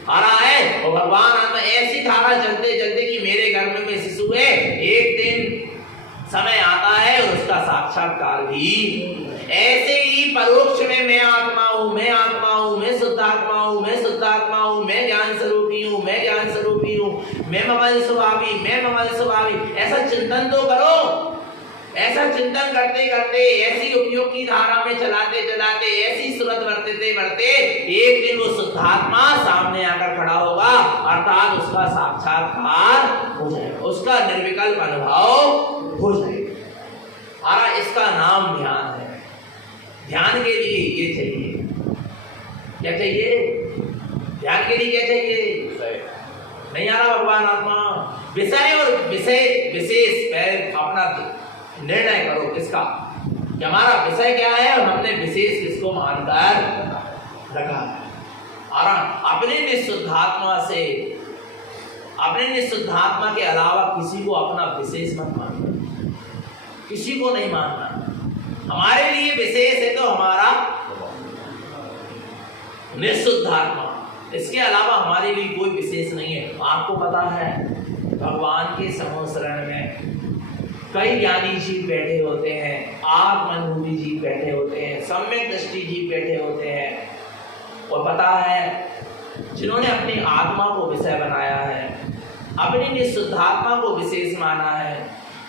आ रहा है, और भगवान आत्मा ऐसी धारा चलते चलते कि मेरे गर्भ में शिशु है। एक दिन समय आता है और उसका साक्षात्कार भी ऐसे ही परोक्ष में मैं आत्मा हूं, मैं आत्मा हूं, मैं शुद्ध आत्मा हूं, मैं शुद्ध आत्मा हूं, मैं ज्ञान स्वरूपी हूं, मैं ज्ञान स्वरूपी हूं, मैं ममल स्वभावी, मैं ममल स्वभावी। ऐसा चिंतन तो करो। ऐसा चिंतन करते करते, ऐसी उपयोग की धारा में चलाते चलाते, ऐसी सूरत बढ़ते बढ़ते एक दिन वो शुद्धात्मा सामने आकर खड़ा होगा, अर्थात उसका साक्षात्कार हो जाएगा, उसका निर्विकल्प अनुभव हो जाएगा। और इसका नाम ध्यान है। ध्यान के लिए ये चाहिए, क्या चाहिए? ध्यान के लिए क्या चाहिए? नहीं आ रहा भगवान आत्मा। विषय और विषय विशेष अपना निर्णय करो किसका, कि हमारा विषय क्या है और हमने विशेष किसको मानकर रखा है। और अपने निशुद्धात्मा से, अपने निशुद्धात्मा के अलावा किसी को अपना विशेष मत मानना, किसी को नहीं मानना। हमारे लिए विशेष है तो हमारा निशुद्धात्मा, इसके अलावा हमारे लिए कोई विशेष नहीं है। आपको पता है भगवान के समूह शरण में कई ज्ञानी जीव बैठे होते हैं, आत्मानुभूति जीव बैठे होते हैं, सम्यक दृष्टि जीव बैठे होते हैं। और पता है जिन्होंने अपनी आत्मा को विषय बनाया है, अपनी निशुद्धात्मा को विशेष माना है,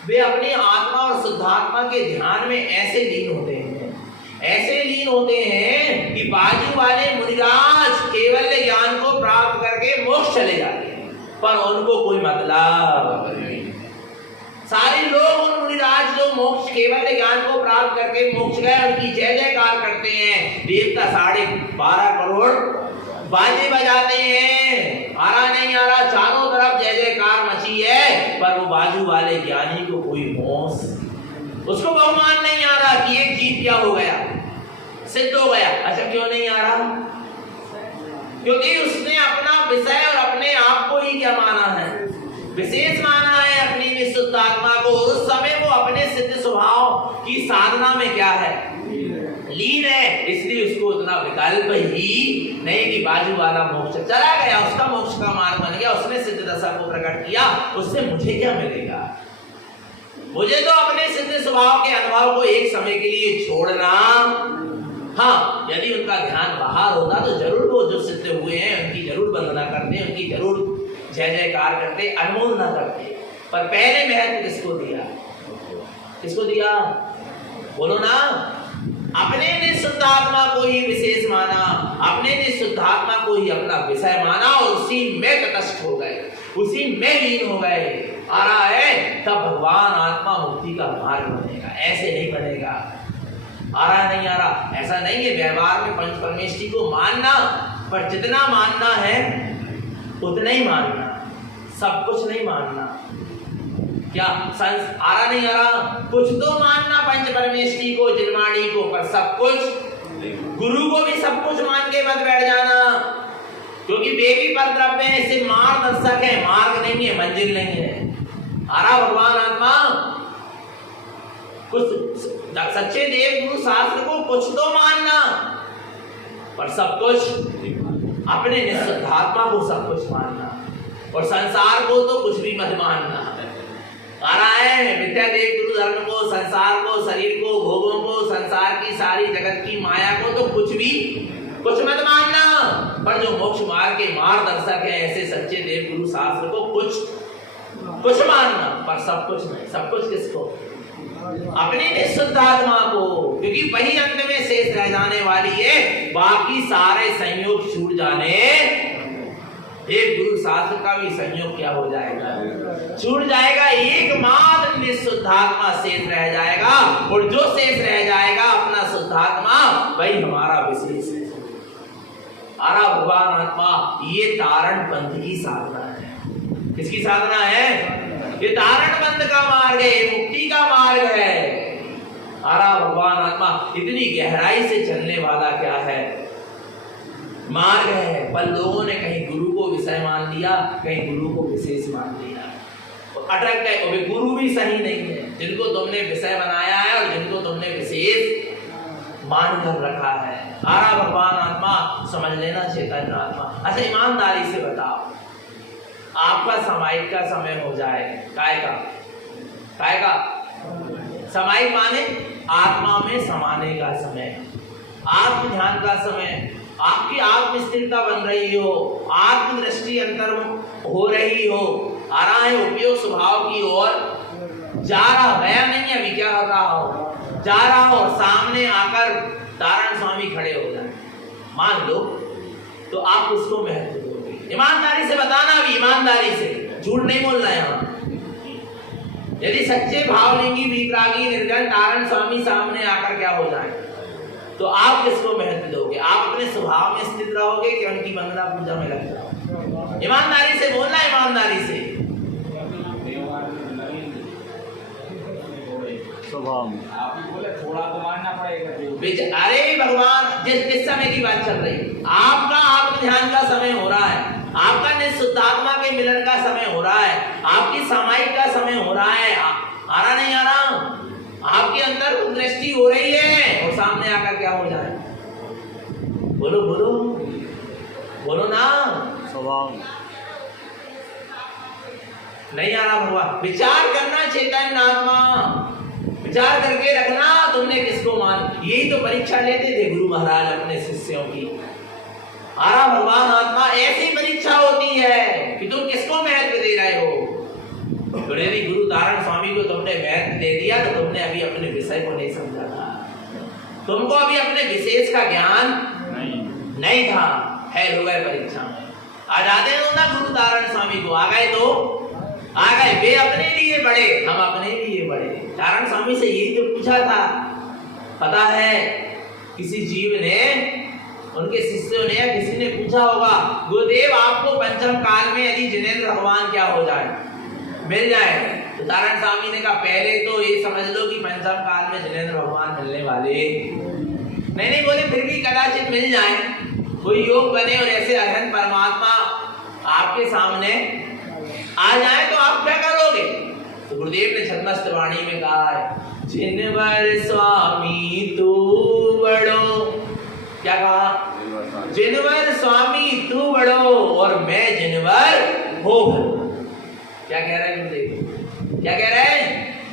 वे अपनी आत्मा और शुद्धात्मा के ध्यान में ऐसे लीन होते हैं, ऐसे लीन होते हैं कि बाजू वाले मुनिराज केवल ज्ञान को प्राप्त करके मोक्ष चले जाते हैं, पर उनको कोई मतलब नहीं। सारे लोग उन मुनिराज जो मोक्ष केवल ज्ञान को प्राप्त करके मोक्ष गए, उनकी जय जयकार करते हैं। देवता 12.5 करोड़ बाजे बजाते हैं, आ रहा नहीं आ रहा, चारों तरफ जय जयकार मची है, पर वो बाजू वाले ज्ञानी को कोई होश, उसको बहुमान नहीं आ रहा कि एक जीव क्या हो गया, सिद्ध हो गया। अच्छा क्यों नहीं आ रहा? क्योंकि उसने अपना विषय और अपने आप को ही क्या माना है, विशेष माना है, अपनी विशुद्ध आत्मा को। उस समय वो अपने सिद्ध स्वभाव की साधना में क्या है, लीन है, इसलिए उसको उतना विकल्प ही नहीं कि बाजू वाला मोक्ष चला गया, उसका मोक्ष का मार्ग बन गया, उसने सिद्ध दशा को प्रकट किया, उससे मुझे क्या मिलेगा? मुझे तो अपने सिद्ध स्वभाव के अनुभव को एक समय के लिए छोड़ना। हाँ, यदि उनका ध्यान बाहर होता तो जरूर वो जो सिद्ध हुए हैं उनकी जरूर वंदना करते, उनकी जरूर जय जयकार करते, अनुमोदना करते। पर पहले महत्व किसको दिया, किसको दिया? बोलो ना। अपने निशुद्धात्मा को ही विशेष माना, अपने निशुद्धात्मा को ही अपना विषय माना और उसी में तटस्थ हो गए, उसी में लीन हो गए। आ रहा है तब भगवान आत्मा मुक्ति का मार्ग बनेगा, ऐसे नहीं बनेगा। आ रहा नहीं आ रहा, ऐसा नहीं है। व्यवहार में पंच परमेष्ठी को मानना, पर जितना मानना है उतना ही मानना, सब कुछ नहीं मानना। क्या आ रहा नहीं आ रहा? कुछ तो मानना पंच परमेष्ठी को, जिनवाणी को, पर सब कुछ, गुरु को भी सब कुछ मान के मत बैठ जाना, क्योंकि वे भी परद्रव्य है, सिर्फ मार्गदर्शक है, मार्ग नहीं है, मंजिल नहीं है। आ रहा भगवान आत्मा कुछ सच्चे देव गुरु शास्त्र को कुछ तो मानना, पर सब कुछ अपने निशुद्धात्मा को सब कुछ मानना, और संसार को तो कुछ भी मत मानना। आ रहा है विद्या देव गुरु धर्म को, संसार को, शरीर को, भोगों को, संसार की सारी जगत की माया को तो कुछ मत मानना, पर जो मोक्ष मार्ग के मार्गदर्शक है ऐसे सच्चे देव गुरु शास्त्र को कुछ मानना, पर सब कुछ नहीं। सब कुछ किसको? अपने निशुद्ध आत्मा को, क्योंकि वही अंत में शेष रह जाने वाली है। बाकी सारे संयोग छूट जाने, एक गुरु शास्त्र का भी संयोग क्या हो जाएगा, छूट जाएगा। एकमात्र निशुद्धात्मा शेष रह जाएगा, और जो शेष रह जाएगा अपना शुद्धात्मा, वही हमारा विशेष है। आरा भगवान आत्मा, ये तारण पंथ की साधना है। किसकी साधना है? ये तारण पंथ का मार्ग है, मुक्ति का मार्ग है। आरा भगवान आत्मा इतनी गहराई से चलने वाला क्या है, मार्ग है। पर लोगों ने कहीं गुरु को विषय मान लिया, कहीं गुरु को विशेष मान लिया, अटक गए। और गुरु भी सही नहीं है, जिनको तुमने विषय बनाया है और जिनको तुमने विशेष मान कर रखा है। आरा भगवान आत्मा समझ लेना चेतन आत्मा। अच्छा ईमानदारी से बताओ, आपका समाहित का समय हो जाए, काय का समाहित माने आत्मा में समाने का समय, आत्म ध्यान का समय, आपकी आत्म स्थिरता बन रही हो, आत्म दृष्टि अंतर हो रही हो, आ रहा है उपयोग स्वभाव की ओर, जा रहा, गया नहीं है, अभी क्या कर रहा हो, जा रहा हो, सामने आकर तारण स्वामी खड़े हो जाए, मान लो, तो आप उसको महत्व दोगे। ईमानदारी से बताना, अभी ईमानदारी से, झूठ नहीं बोलना यहाँ। यदि सच्चे भावलिंगी वीतरागी निर्जन तारण स्वामी सामने आकर क्या हो जाए, तो आप किसको महत्व दोगे? आप अपने स्वभाव में स्थित रहोगे कि उनकी वंदना पूजा में लग जाओगे? ईमानदारी से बोलना, ईमानदारी से। स्वभाव में आप ही बोले थोड़ा तो मानना पड़ेगा। अरे भगवान, जिस समय की बात चल रही, आपका आत्म ध्यान का समय हो रहा है, आपका निःशुद्धात्मा के मिलन का समय हो रहा है, आपकी सामायिक का समय हो रहा है, आ रहा नहीं आ रहा, आपके अंदर दृष्टि हो रही है, और सामने आकर क्या हो जाए? बोलो बोलो बोलो ना। स्वभाव नहीं आ रहा भगवान, विचार करना चेतन आत्मा, विचार करके रखना तुमने किसको मान। यही तो परीक्षा लेते थे गुरु महाराज अपने शिष्यों की। आरा भगवान आत्मा, ऐसी परीक्षा होती है कि तुम किसको महत्व दे रहे हो। तो यदि गुरु तारण स्वामी को तुमने महत्व दे दिया तो तुमने अभी अपने विषय को नहीं समझा था, तुमको अभी अपने विशेष का ज्ञान नहीं था। है हो गए परीक्षा में, आ जाते हो ना गुरु तारण स्वामी को, आ गए तो आ गए, वे अपने लिए बड़े, हम अपने लिए बड़े। तारण स्वामी से यही तो पूछा था, पता है किसी जीव ने, उनके शिष्यों ने या किसी ने पूछा होगा, गुरुदेव आपको पंचम काल में यदि जिनेंद्र भगवान क्या हो जाए, मिल जाए, तो तारण स्वामी ने कहा पहले तो ये समझ लो कि पंचम काल में जिनेंद्र भगवान मिलने वाले नहीं बोले, फिर भी कदाचित मिल जाए, कोई योग बने और ऐसे अरहंत परमात्मा आपके सामने आ जाए तो आप क्या करोगे? तो गुरुदेव ने छद्मस्त वाणी में कहा है, जिनवर स्वामी तू बड़ो, क्या कहा? जिनवर स्वामी तू बड़ो और मैं जिनवर हो। क्या कह रहे हैं गुरुदेव? क्या कह रहे हैं?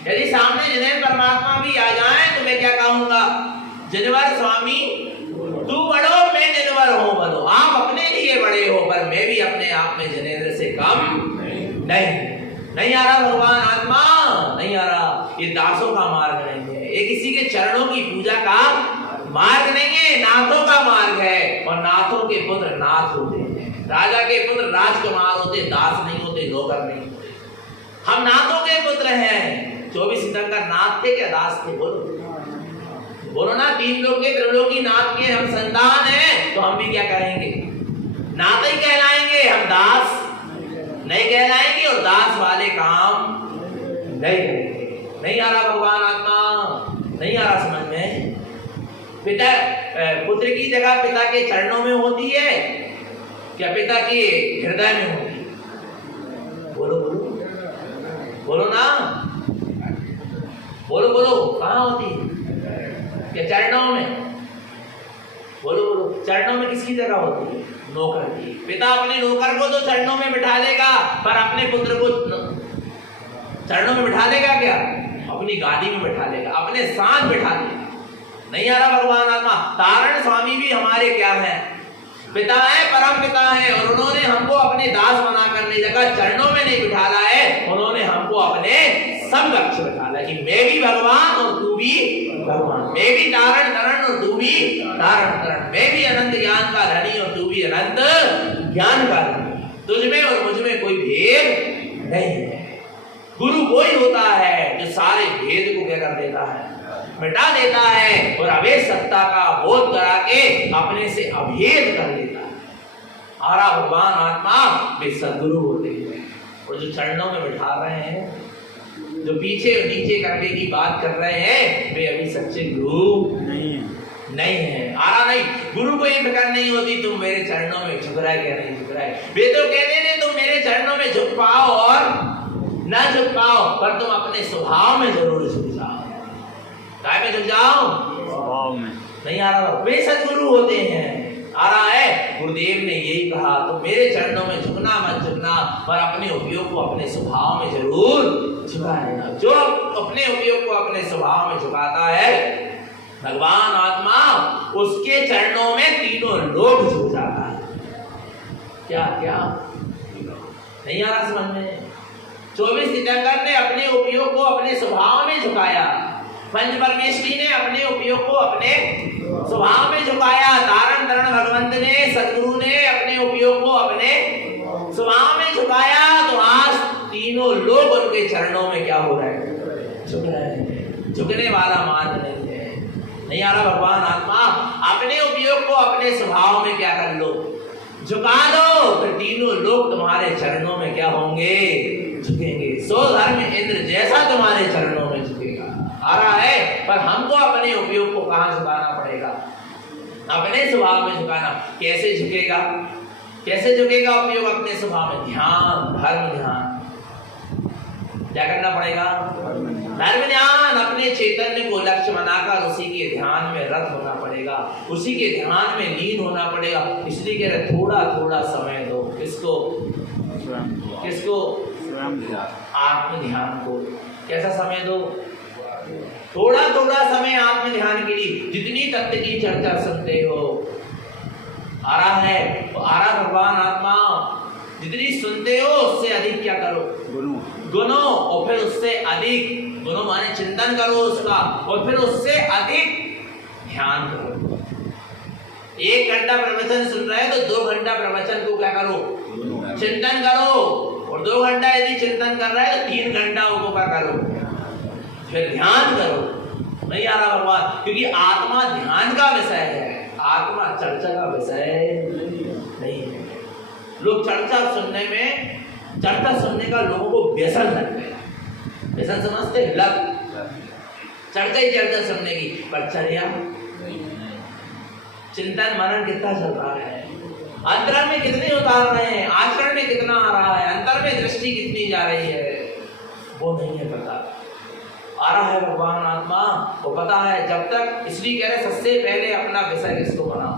यदि सामने जिनेंद्र परमात्मा भी आ जाए तो मैं क्या कहूंगा? जिनवर स्वामी तू बड़ो, मैं जिनवर हो बड़ो। आप अपने लिए बड़े हो, पर मैं भी अपने आप में जिनेंद्र से कम नहीं आ रहा भगवान आत्मा, नहीं आ रहा। ये दासों का मार्ग नहीं है, ये किसी के चरणों की पूजा का मार्ग नहीं है, नाथों का मार्ग है। और नाथों के पुत्र नाथ होते हैं, राजा के पुत्र राजकुमार होते, दास नहीं होते, नौकर नहीं होते। हम नाथों के पुत्र हैं। 24 सितंबर नाथ थे क्या दास थे? बोलो ना, तीन लोग के त्रिलोकी नाथ के हम संतान हैं, तो हम भी क्या करेंगे? नाथ ही कहलाएंगे, हम दास नहीं कहलाएंगे, और दास वाले काम नहीं करेंगे। नहीं आ रहा भगवान आत्मा, नहीं आ रहा समझ में। पिता पुत्र की जगह पिता के चरणों में होती है क्या पिता के हृदय में होती है? बोलो बोलो बोलो ना, बोलो बोलो, कहाँ होती है? क्या चरणों में? बोलो बोलो, चरणों में किसकी जगह होती है? नौकर की। पिता अपने नौकर को तो चरणों में बिठा देगा, पर अपने पुत्र को चरणों में बिठा देगा क्या? अपनी गादी में बिठा लेगा, अपने साथ बिठा लेगा। नहीं आ रहा भगवान आत्मा। तारण स्वामी भी हमारे क्या है? पिता है, परम पिता है, और उन्होंने हमको अपने दास बना करने जगह चरणों में नहीं बिठाला है, उन्होंने हमको अपने समकक्ष बिठाला कि मैं भी भगवान और तू भी भगवान, मैं भी तारण तरण और तू भी तारण तरण, मैं भी अनंत ज्ञान का धनी और तू भी अनंत ज्ञान का धनी, तुझ में और मुझ में कोई भेद नहीं है। गुरु कोई होता है जो सारे भेद को क्या कर देता है? मिटा देता है, और अभेद सत्ता का बोध करा के अपने से अभेद कर देता है। आरा भगवान आत्मा वे सद्गुरु होते हैं, और जो चरणों में बिठा रहे हैं, जो पीछे और नीचे करने की बात कर रहे हैं, वे अभी सच्चे गुरु नहीं है। आरा नहीं, गुरु को ये फिक्र नहीं होती तुम मेरे चरणों में झुक रहा है क्या नहीं झुक रहा है। वे तो कहते थे तुम मेरे चरणों में झुक पाओ और न झुक पाओ, पर तुम अपने स्वभाव में जरूर झुक जाओ। काय में झुक जाओ? स्वभाव में। नहीं आ रहा, वे सदगुरु होते हैं। आ रहा है, गुरुदेव ने यही कहा, तो मेरे चरणों में झुकना मत झुकना, पर अपने उपयोग को अपने स्वभाव में जरूर झुका लेना। जो अपने उपयोग को अपने स्वभाव में झुकाता है भगवान आत्मा, उसके चरणों में तीनों लोग झुक जाता है। क्या क्या नहीं आ रहा समझ में? 24 तीर्थंकर ने अपने उपयोग को अपने स्वभाव में झुकाया, पंच परमेश्वरी ने अपने उपयोग को अपने स्वभाव में झुकाया, तारण तरण भगवंत ने सदगुरु ने अपने उपयोग को अपने स्वभाव में झुकाया। तो आज तीनों लोग उनके चरणों में क्या हो रहे हैं? झुक रहे हैं। झुकने वाला मार्ग नहीं है। नहीं आ रहा भगवान आत्मा, अपने उपयोग को अपने स्वभाव में क्या कर लो, झुका दो, तो तीनों लोग तुम्हारे चरणों में क्या होंगे? झुकेंगे। सो धर्म इंद्र जैसा तुम्हारे चरणों में झुकेगा। आ रहा है, पर हमको अपने उपयोग को कहां झुकाना पड़ेगा? अपने स्वभाव में झुकाना। कैसे झुकेगा? कैसे झुकेगा उपयोग अपने स्वभाव में? ध्यान, धर्म ध्यान। क्या करना पड़ेगा? धर्म ध्यान। अपने चैतन्य को लक्ष्य बनाकर उसी के ध्यान में रत होना पड़ेगा, उसी के ध्यान में लीन होना पड़ेगा। इसलिए कह रहे थोड़ा थोड़ा समय दो। किसको? किसको? आत्म ध्यान को। कैसा समय दो? थोड़ा थोड़ा समय आत्म ध्यान के लिए। जितनी तत्व की चर्चा सुनते हो, आ रहा है तो आ रहा भगवान आत्मा, जितनी सुनते हो उससे अधिक क्या करो? गुनो। और फिर उससे अधिक, गुनो माने चिंतन करो उसका, और फिर उससे अधिक ध्यान करो। 1 घंटा प्रवचन सुन रहे हैं तो 2 घंटा प्रवचन को क्या करो? चिंतन करो। और 2 घंटा यदि चिंतन कर रहे हैं तो 3 घंटा उसको क्या करो? फिर ध्यान करो। नहीं आ रहा भगवान, क्योंकि आत्मा ध्यान का विषय है, आत्मा चर्चा का विषय नहीं है। लोग चर्चा सुनने में, चर्चा सुनने का लोगों को व्यसन लग गया। व्यसन समझते? लग। चर्चा ही चर्चा सुनने की, पर चर्या चिंतन मनन कितना चल रहा है? अंतरण में कितने उतार रहे हैं? आचरण में कितना आ रहा है? अंतर में दृष्टि कितनी जा रही है? वो नहीं है पता। आ रहा है भगवान आत्मा, वो पता है जब तक। इसलिए कह रहे सबसे पहले अपना विषय किसको बनाओ?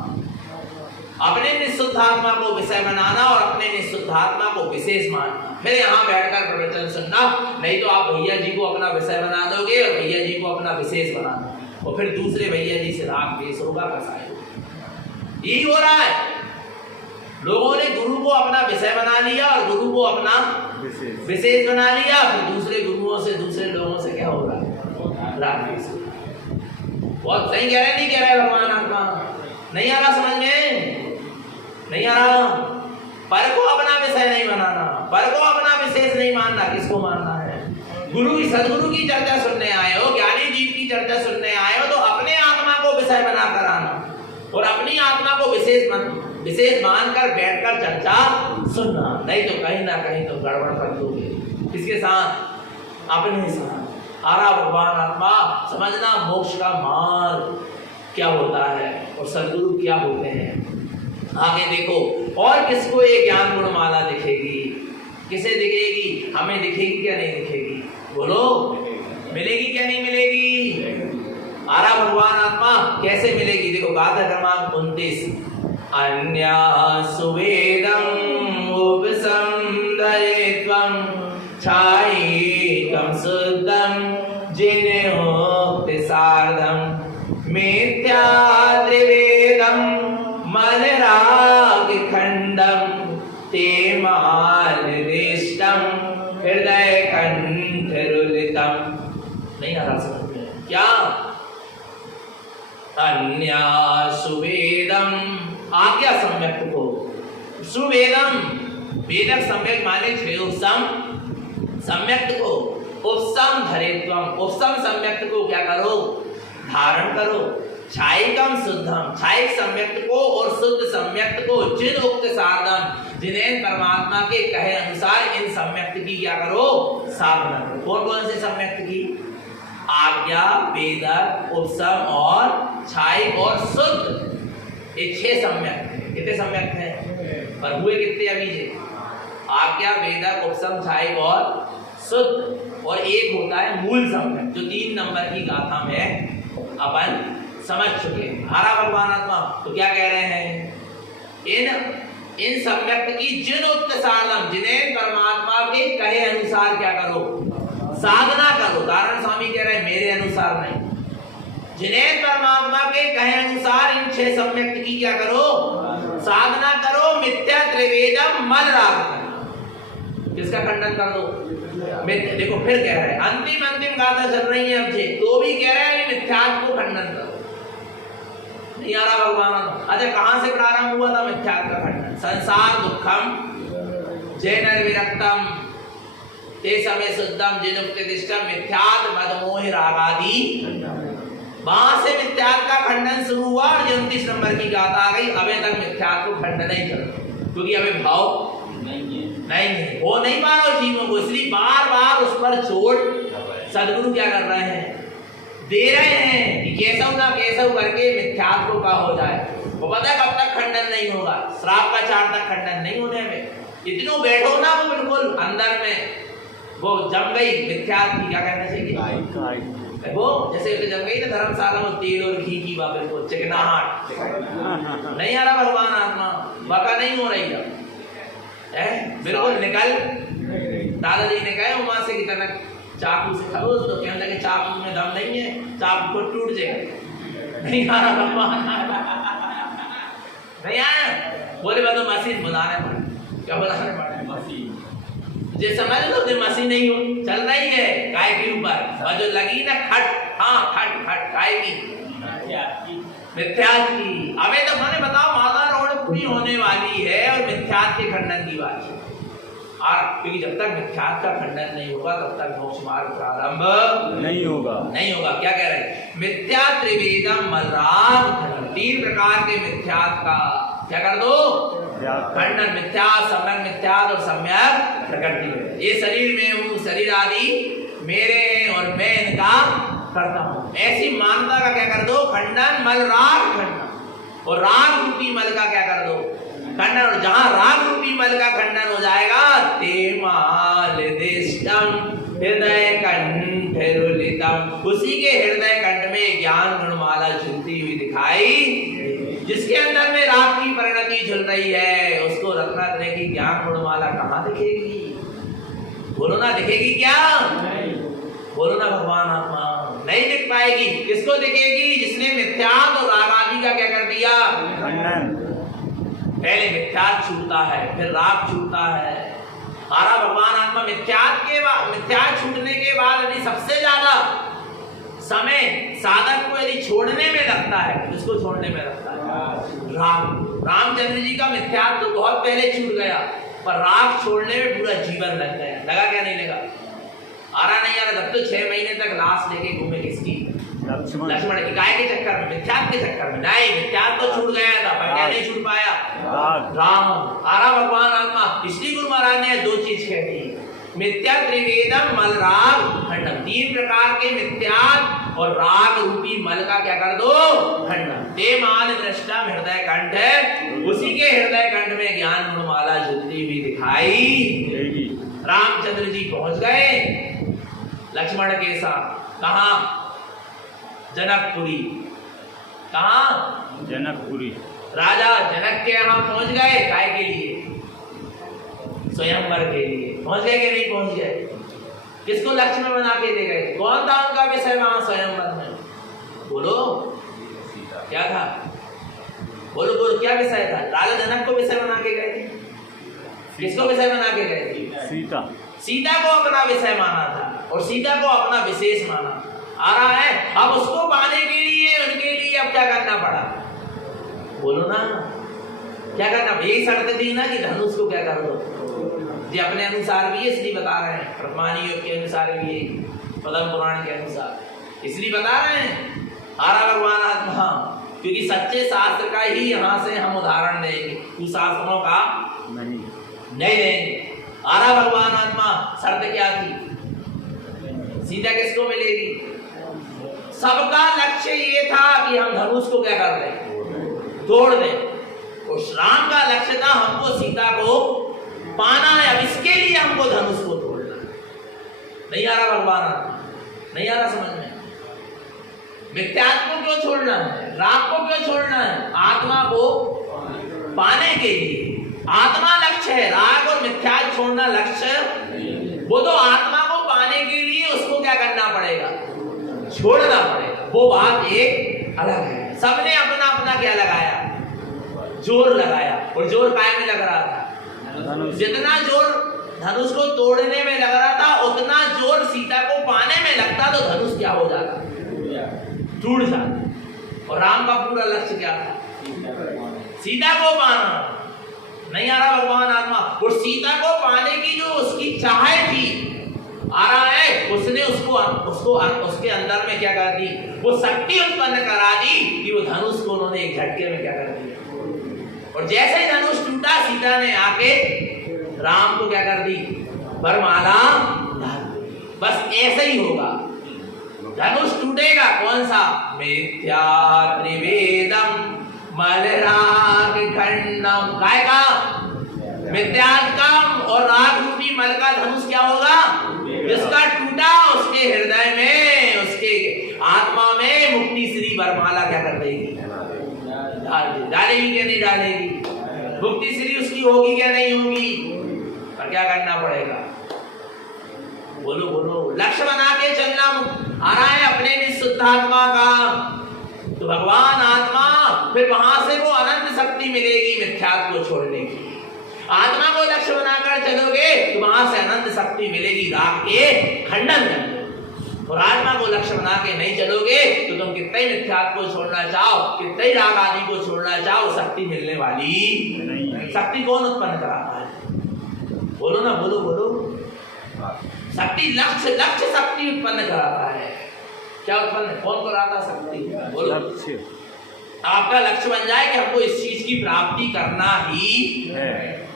अपने निःशुद्ध आत्मा को विषय बनाना और अपने निःशुद्ध आत्मा को विशेष मानना, फिर यहाँ बैठकर प्रवचन सुनना। नहीं तो आप भैया जी को अपना विषय बना दोगे और भैया जी को अपना विशेष बनाना, और फिर दूसरे भैया जी से राग द्वेष होगा, कसाई होगा। यही हो रहा है। लोगों ने गुरु को अपना विषय बना लिया और गुरु को अपना विशेष बना लिया, फिर दूसरे गुरुओं से, दूसरे लोगों से क्या हो रहा है? राग द्वेष। बहुत सही कह रहे, नहीं कह रहे भगवान आत्मा? नहीं आ रहा समझ में? नहीं आ रहा। पर को अपना विषय नहीं बनाना, पर को अपना विशेष नहीं मानना। किसको मानना है? गुरु की, सदगुरु की चर्चा सुनने आए हो, ज्ञानी जीव की चर्चा सुनने आए हो, तो अपने आत्मा को विषय बनाकर आना और अपनी आत्मा को विशेष मानकर बैठकर चर्चा सुनना। नहीं तो कहीं ना कहीं तो गड़बड़ कर दोगे। किसके साथ? अपने साथ। आ रहा भगवान आत्मा, समझना मोक्ष का मार्ग क्या होता है और सदगुरु क्या होते हैं। आगे देखो, और किसको ये ज्ञान गुणमाला दिखेगी? किसे दिखेगी? हमें दिखेगी क्या नहीं दिखेगी? बोलो, मिलेगी क्या नहीं मिलेगी? आ रहा भगवान आत्मा, कैसे मिलेगी? देखो गाथा क्रमांक 29। अन्या सुवेदं उपसंदयित्वं छायिकं शुद्धं जिनोक्ति सार्धं मिथ्या त्रिवेदं मनराग खंडं ते मार्दिष्टं हृदय कंठरुलितं। नहीं आ रहा समझ में? क्या? अन्या सुवेदम, आज्ञा सम्यक को, सुवेदम वेदक सम्यक माने श्रेयोसम सम्यक को, उपसम धरेत्वम, उपसम सम्यक को क्या करो? धारण करो। छायिकम शुद्धम, छायिक सम्यक को और शुद्ध सम्यक को, जिन उक्त साधन, जिन्हें परमात्मा के कहे अनुसार इन सम्यक की क्या करो? साधना करो। कौन कौन से सम्यक की? आज्ञा, वेदक, उपसम और छायिक और शुद्ध। ये 6 सम्यक। कितने सम्यक हैं? पर हुए कितने अभी ये? आज्ञा, वेदक, उपसम, छायिक और शुद्ध। और एक होता है मूल सम्यक, जो 3 नंबर की गाथा में अपन समझ चुके हैं। आ रहा भगवान आत्मा। तो क्या कह रहे हैं, इन सम्यक्त की जिन उत्साहम, जिन्हें परमात्मा के कहे अनुसार क्या करो, साधना करो। कारण स्वामी कह रहे हैं मेरे अनुसार नहीं, जिन्हें परमात्मा के कहे अनुसार इन 6 सम्यक्त की क्या करो, साधना करो। मिथ्या त्रिवेदम मल राग, किसका खंडन कर दो, देखो फिर कह रहे हैं, अंतिम गाथा चल रही है अब से, तो भी कह रहे हैं मिथ्यात्व को खंडन करो। नहीं आ रहा भगवान। अच्छा कहां से प्रारंभ हुआ था मिथ्यात्व का खंडन, संसार दुखम जैनर विरक्तम ते समय शुद्धम जिनुक्तिष्ठम मिथ्यात् मदमोह रागादि, वहां से मिथ्यात्व का खंडन शुरू हुआ और 29 नंबर की गाथा आ गई। अबे तक मिथ्यात्व को खंडन नहीं कर, क्योंकि हमें भाव नहीं वो नहीं पा रहे जीवों को, इसलिए बार बार उस पर चोट सदगुरु क्या कर रहे हैं, दे रहे हैं कि केशव ना केशव करके मिथ्यात्व का हो जाए। वो पता है कब तक खंडन नहीं होगा, श्राप का 4 तक खंडन नहीं होने में। इतनों बैठो ना वो बिल्कुल अंदर में वो जम गई मिथ्यात्व की, क्या कहना चाहिए, वो जैसे जम गई ना धर्मशाला में तेल और घी की बात, बिल्कुल चिकनाहट नहीं आ रहा भगवान आत्मा, बका नहीं हो रही है बिल्कुल निकल। दादाजी ने कहा उमा से की तरह चाकू से खरोच दो, कहने लगे चाकू में दम नहीं है, चाकू को टूट जाएगा। नहीं आ रहा भगवान, नहीं आया, बोले मैं तो मशीन बुलाने पड़े, क्या बुलाने पड़े, मशीन। जे समझ लो जो मशीन नहीं हो चल रही है गाय के ऊपर, और जो लगी ना खट, हाँ खट खट गाय की मिथ्यात्व की। अबे तो मैंने बताओ माता रोड पूरी होने वाली है और मिथ्यात्व के खंडन की बात है। और क्योंकि जब तक मिथ्यात्व का खंडन नहीं होगा तब तक मोक्ष मार्ग प्रारंभ नहीं होगा। क्या कह रहे हैं, मिथ्या त्रिवेदम मलराग, 3 प्रकार के मिथ्यात्व का क्या कर दो, खंडन। मिथ्या, सम्यक मिथ्या और सम्यक प्रकृति। ये शरीर में हूँ, शरीर आदि मेरे हैं और मैं इनका करता हूँ, ऐसी मानता का क्या कर दो, खंडन। मल राग खंडन, और राग रूपी मल का क्या कर दो, खंडन। और जहां राग रूपी मल का खंडन हो जाएगा, ते माल दिष्टम हृदय कंठ रुलितम, उसी के हृदय कंठ में ज्ञान गुणमाला झूलती हुई दिखाई। जिसके अंदर में राग की परिणति झूल रही है, उसको रत्नात्रय की ज्ञान गुणमाला कहाँ दिखेगी, बोलो ना, दिखेगी क्या, बोलो ना भगवान आत्मा, नहीं दिख पाएगी। किसको दिखेगी, जिसने मिथ्यात्व और राग आदि का क्या कर दिया, पहले मिथ्यात्व छूटता है फिर राग छूटता है। हमारा भगवान आत्मा मिथ्यात्व छूटने के बाद यदि सबसे ज्यादा समय साधक को यदि छोड़ने में लगता है, किसको छोड़ने में लगता है, राग। रामचंद्र जी का मिथ्यात्व तो बहुत पहले छूट गया, पर राग छोड़ने में पूरा जीवन लग गया। लगा क्या नहीं लगा, आ रहा नहीं आ रहा। तब तो 6 महीने तक लाश लेके घूमे, किसकी, लक्ष्मण की, गाय के चक्कर में, मिथ्यात्व के चक्कर में। नहीं, मिथ्यात्व तो छूट गया था, पर क्या नहीं छूट पाया, राम। आ रहा भगवान आत्मा। इसलिए गुरु महाराज ने 2 चीज कह दी, मिथ्या त्रिवेदम मल राग खंडन, 3 प्रकार के मिथ्यात्व और राग रूपी मल का क्या कर दो, खंडन। ते मान दृष्टा हृदय कंठ है, उसी के हृदय कंठ में ज्ञान गुणमाला झुलती हुई दिखाई। रामचंद्र जी पहुंच गए लक्ष्मण के साथ, कहा, जनकपुरी। कहा, जनकपुरी। राजा जनक के यहाँ पहुंच गए, काय के लिए, स्वयंवर के लिए। पहुंच गए कि नहीं पहुंच गए, किसको लक्ष्य में बना के दे गए, कौन था उनका विषय वहां स्वयंवर में, बोलो क्या था, बोलो बोलो क्या विषय था। राजा जनक को विषय बना के गए थे, किसको विषय बना के गए थे, सीता। सीता को अपना विषय माना था और सीता को अपना विशेष माना। आ रहा है, अब उसको पाने के लिए उनके लिए अब क्या करना पड़ा, बोलो ना, क्या करना, यही शर्त थी ना कि धनुष को क्या कर दो, जी अपने अनुसार भी, इसलिए बता रहे हैं, ब्रह्मानी योग के अनुसार भी, पद्म पुराण के अनुसार, इसलिए बता रहे हैं। आ रहा भगवान आत्मा, क्योंकि सच्चे शास्त्र का ही यहाँ से हम उदाहरण देंगे, कुशास्त्रों का नहीं देंगे। आ रहा भगवान आत्मा, शर्त क्या थी, सीता किसको मिलेगी, सबका लक्ष्य ये था कि हम धनुष को क्या कर दें, तोड़ दें। उस राम का लक्ष्य था हमको सीता को पाना है, अब इसके लिए हमको धनुष को तोड़ना। नहीं आ रहा भगवान आत्मा, नहीं आ रहा समझ में, मिथ्यात्व को क्यों छोड़ना है, राग को क्यों छोड़ना है? आत्मा को पाने के लिए। आत्मा लक्ष्य है, राग और मिथ्या छोड़ना लक्ष्य। वो तो आत्मा को पाने के लिए उसको क्या करना पड़ेगा, छोड़ना पड़ेगा। वो बात एक अलग है। सबने अपना अपना क्या लगाया, जोर लगाया। और जोर काय में लग रहा था? जितना जोर धनुष को तोड़ने में लग रहा था, उतना जोर सीता को पाने में लगता तो धनुष क्या हो जाता, टूट जाता। और राम का पूरा लक्ष्य क्या था, सीता को पाना। नहीं आ रहा भगवान आत्मा, और सीता को पाने की जो उसकी चाह थी, आ रहा है, उसने उसको उसके अंदर में क्या कर दी, वो शक्ति उत्पन्न करा दी कि वो धनुष को उन्होंने एक झटके में क्या कर दिया। और जैसे ही धनुष टूटा, सीता ने आके राम को क्या कर दी, वरमाला। बस ऐसे ही होगा, धनुष टूटेगा। कौन सा? मिथ्या त्रिवेदम मलराग खंडम। काय का? मिथ्यात्म और राग रूपी मल का धनुष क्या होगा, जिसका टूटा उसके हृदय में, उसके आत्मा में मुक्ति श्री वरमाला क्या कर देगी, डालेगी क्या नहीं डालेगी? मुक्ति श्री उसकी होगी क्या नहीं होगी? पर क्या करना पड़ेगा, बोलो बोलो। लक्ष्य बना के चलना आ रहा है अपने निःशुद्धात्मा का, तो भगवान आत्मा फिर वहां से वो अनंत शक्ति मिलेगी मिथ्यात्व को छोड़ने की। आत्मा को लक्ष्य बनाकर चलोगे तो वहां से अनंत शक्ति मिलेगी राग के खंडन करने। और आत्मा को लक्ष्य बना के नहीं चलोगे तो तुम कितना ही मिथ्यात्व को छोड़ना चाहो, कितना ही राग आदि को छोड़ना चाहो, शक्ति मिलने वाली। शक्ति कौन उत्पन्न कराता है, बोलो ना, बोलो बोलो। शक्ति लक्ष्य शक्ति उत्पन्न कराता है। क्या उत्पन्न, कौन कराता शक्ति, बोलो। आपका लक्ष्य बन जाए कि हमको इस चीज की प्राप्ति करना ही है,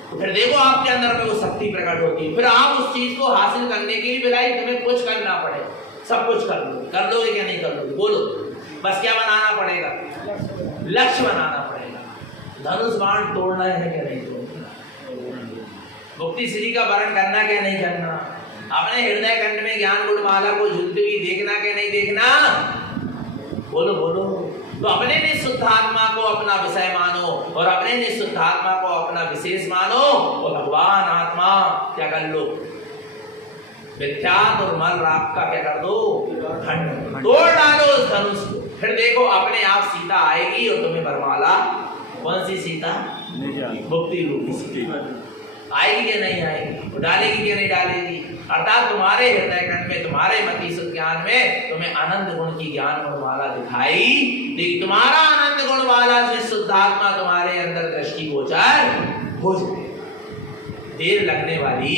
फिर देखो आपके अंदर में वो शक्ति प्रकट होती है। फिर आप उस चीज को हासिल करने के लिए बिलाई तुम्हें कुछ करना पड़े, सब कुछ कर लोगे क्या नहीं कर लोगे, बोलो। बस क्या बनाना पड़ेगा, लक्ष्य बनाना पड़ेगा। धनुष बाण तोड़ना है क्या नहीं तोड़ना, मुक्ति श्री का वर्ण करना क्या नहीं करना, अपने हृदय कंठ में ज्ञान गुण माला को झूलती हुई देखना क्या नहीं देखना, बोलो बोलो। तो अपने निःशुद्धात्मा को अपना विषय मानो और अपने निःशुद्धात्मा को अपना विशेष मानो, और भगवान आत्मा क्या कर लो, मिथ्यात्व और मल राग का क्या कर दो, खंड तोड़ डालो उस धनुष को। फिर देखो अपने आप सीता आएगी और तुम्हें वरमाला, कौन सी सीता, मुक्ति रूपी सीता आएगी क्या नहीं आएगी, डालेगी क्या नहीं डालेगी। अर्थात तुम्हारे हृदय कंठ में, तुम्हारे मति सुख ज्ञान में तुम्हें आनंद गुण की ज्ञान गुणमाला दिखाई देगी। तुम्हारा आनंद गुणमाला से शुद्धात्मा तुम्हारे अंदर दृष्टि गोचर हो जाए, देर लगने वाली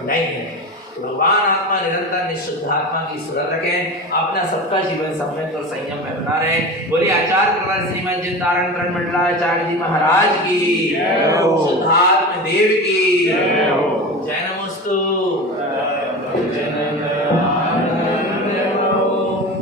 नहीं है। भगवान आत्मा निरंतर निःशुद्धात्मा की सुरत रखें, अपना सबका जीवन सम्यक और संयम में बना रहे। बोलिए आचार्य प्रवर श्रीमद जितारण करण मंडलाचार्य जी महाराज की, शुद्धात्म देव की जय नमस्तु।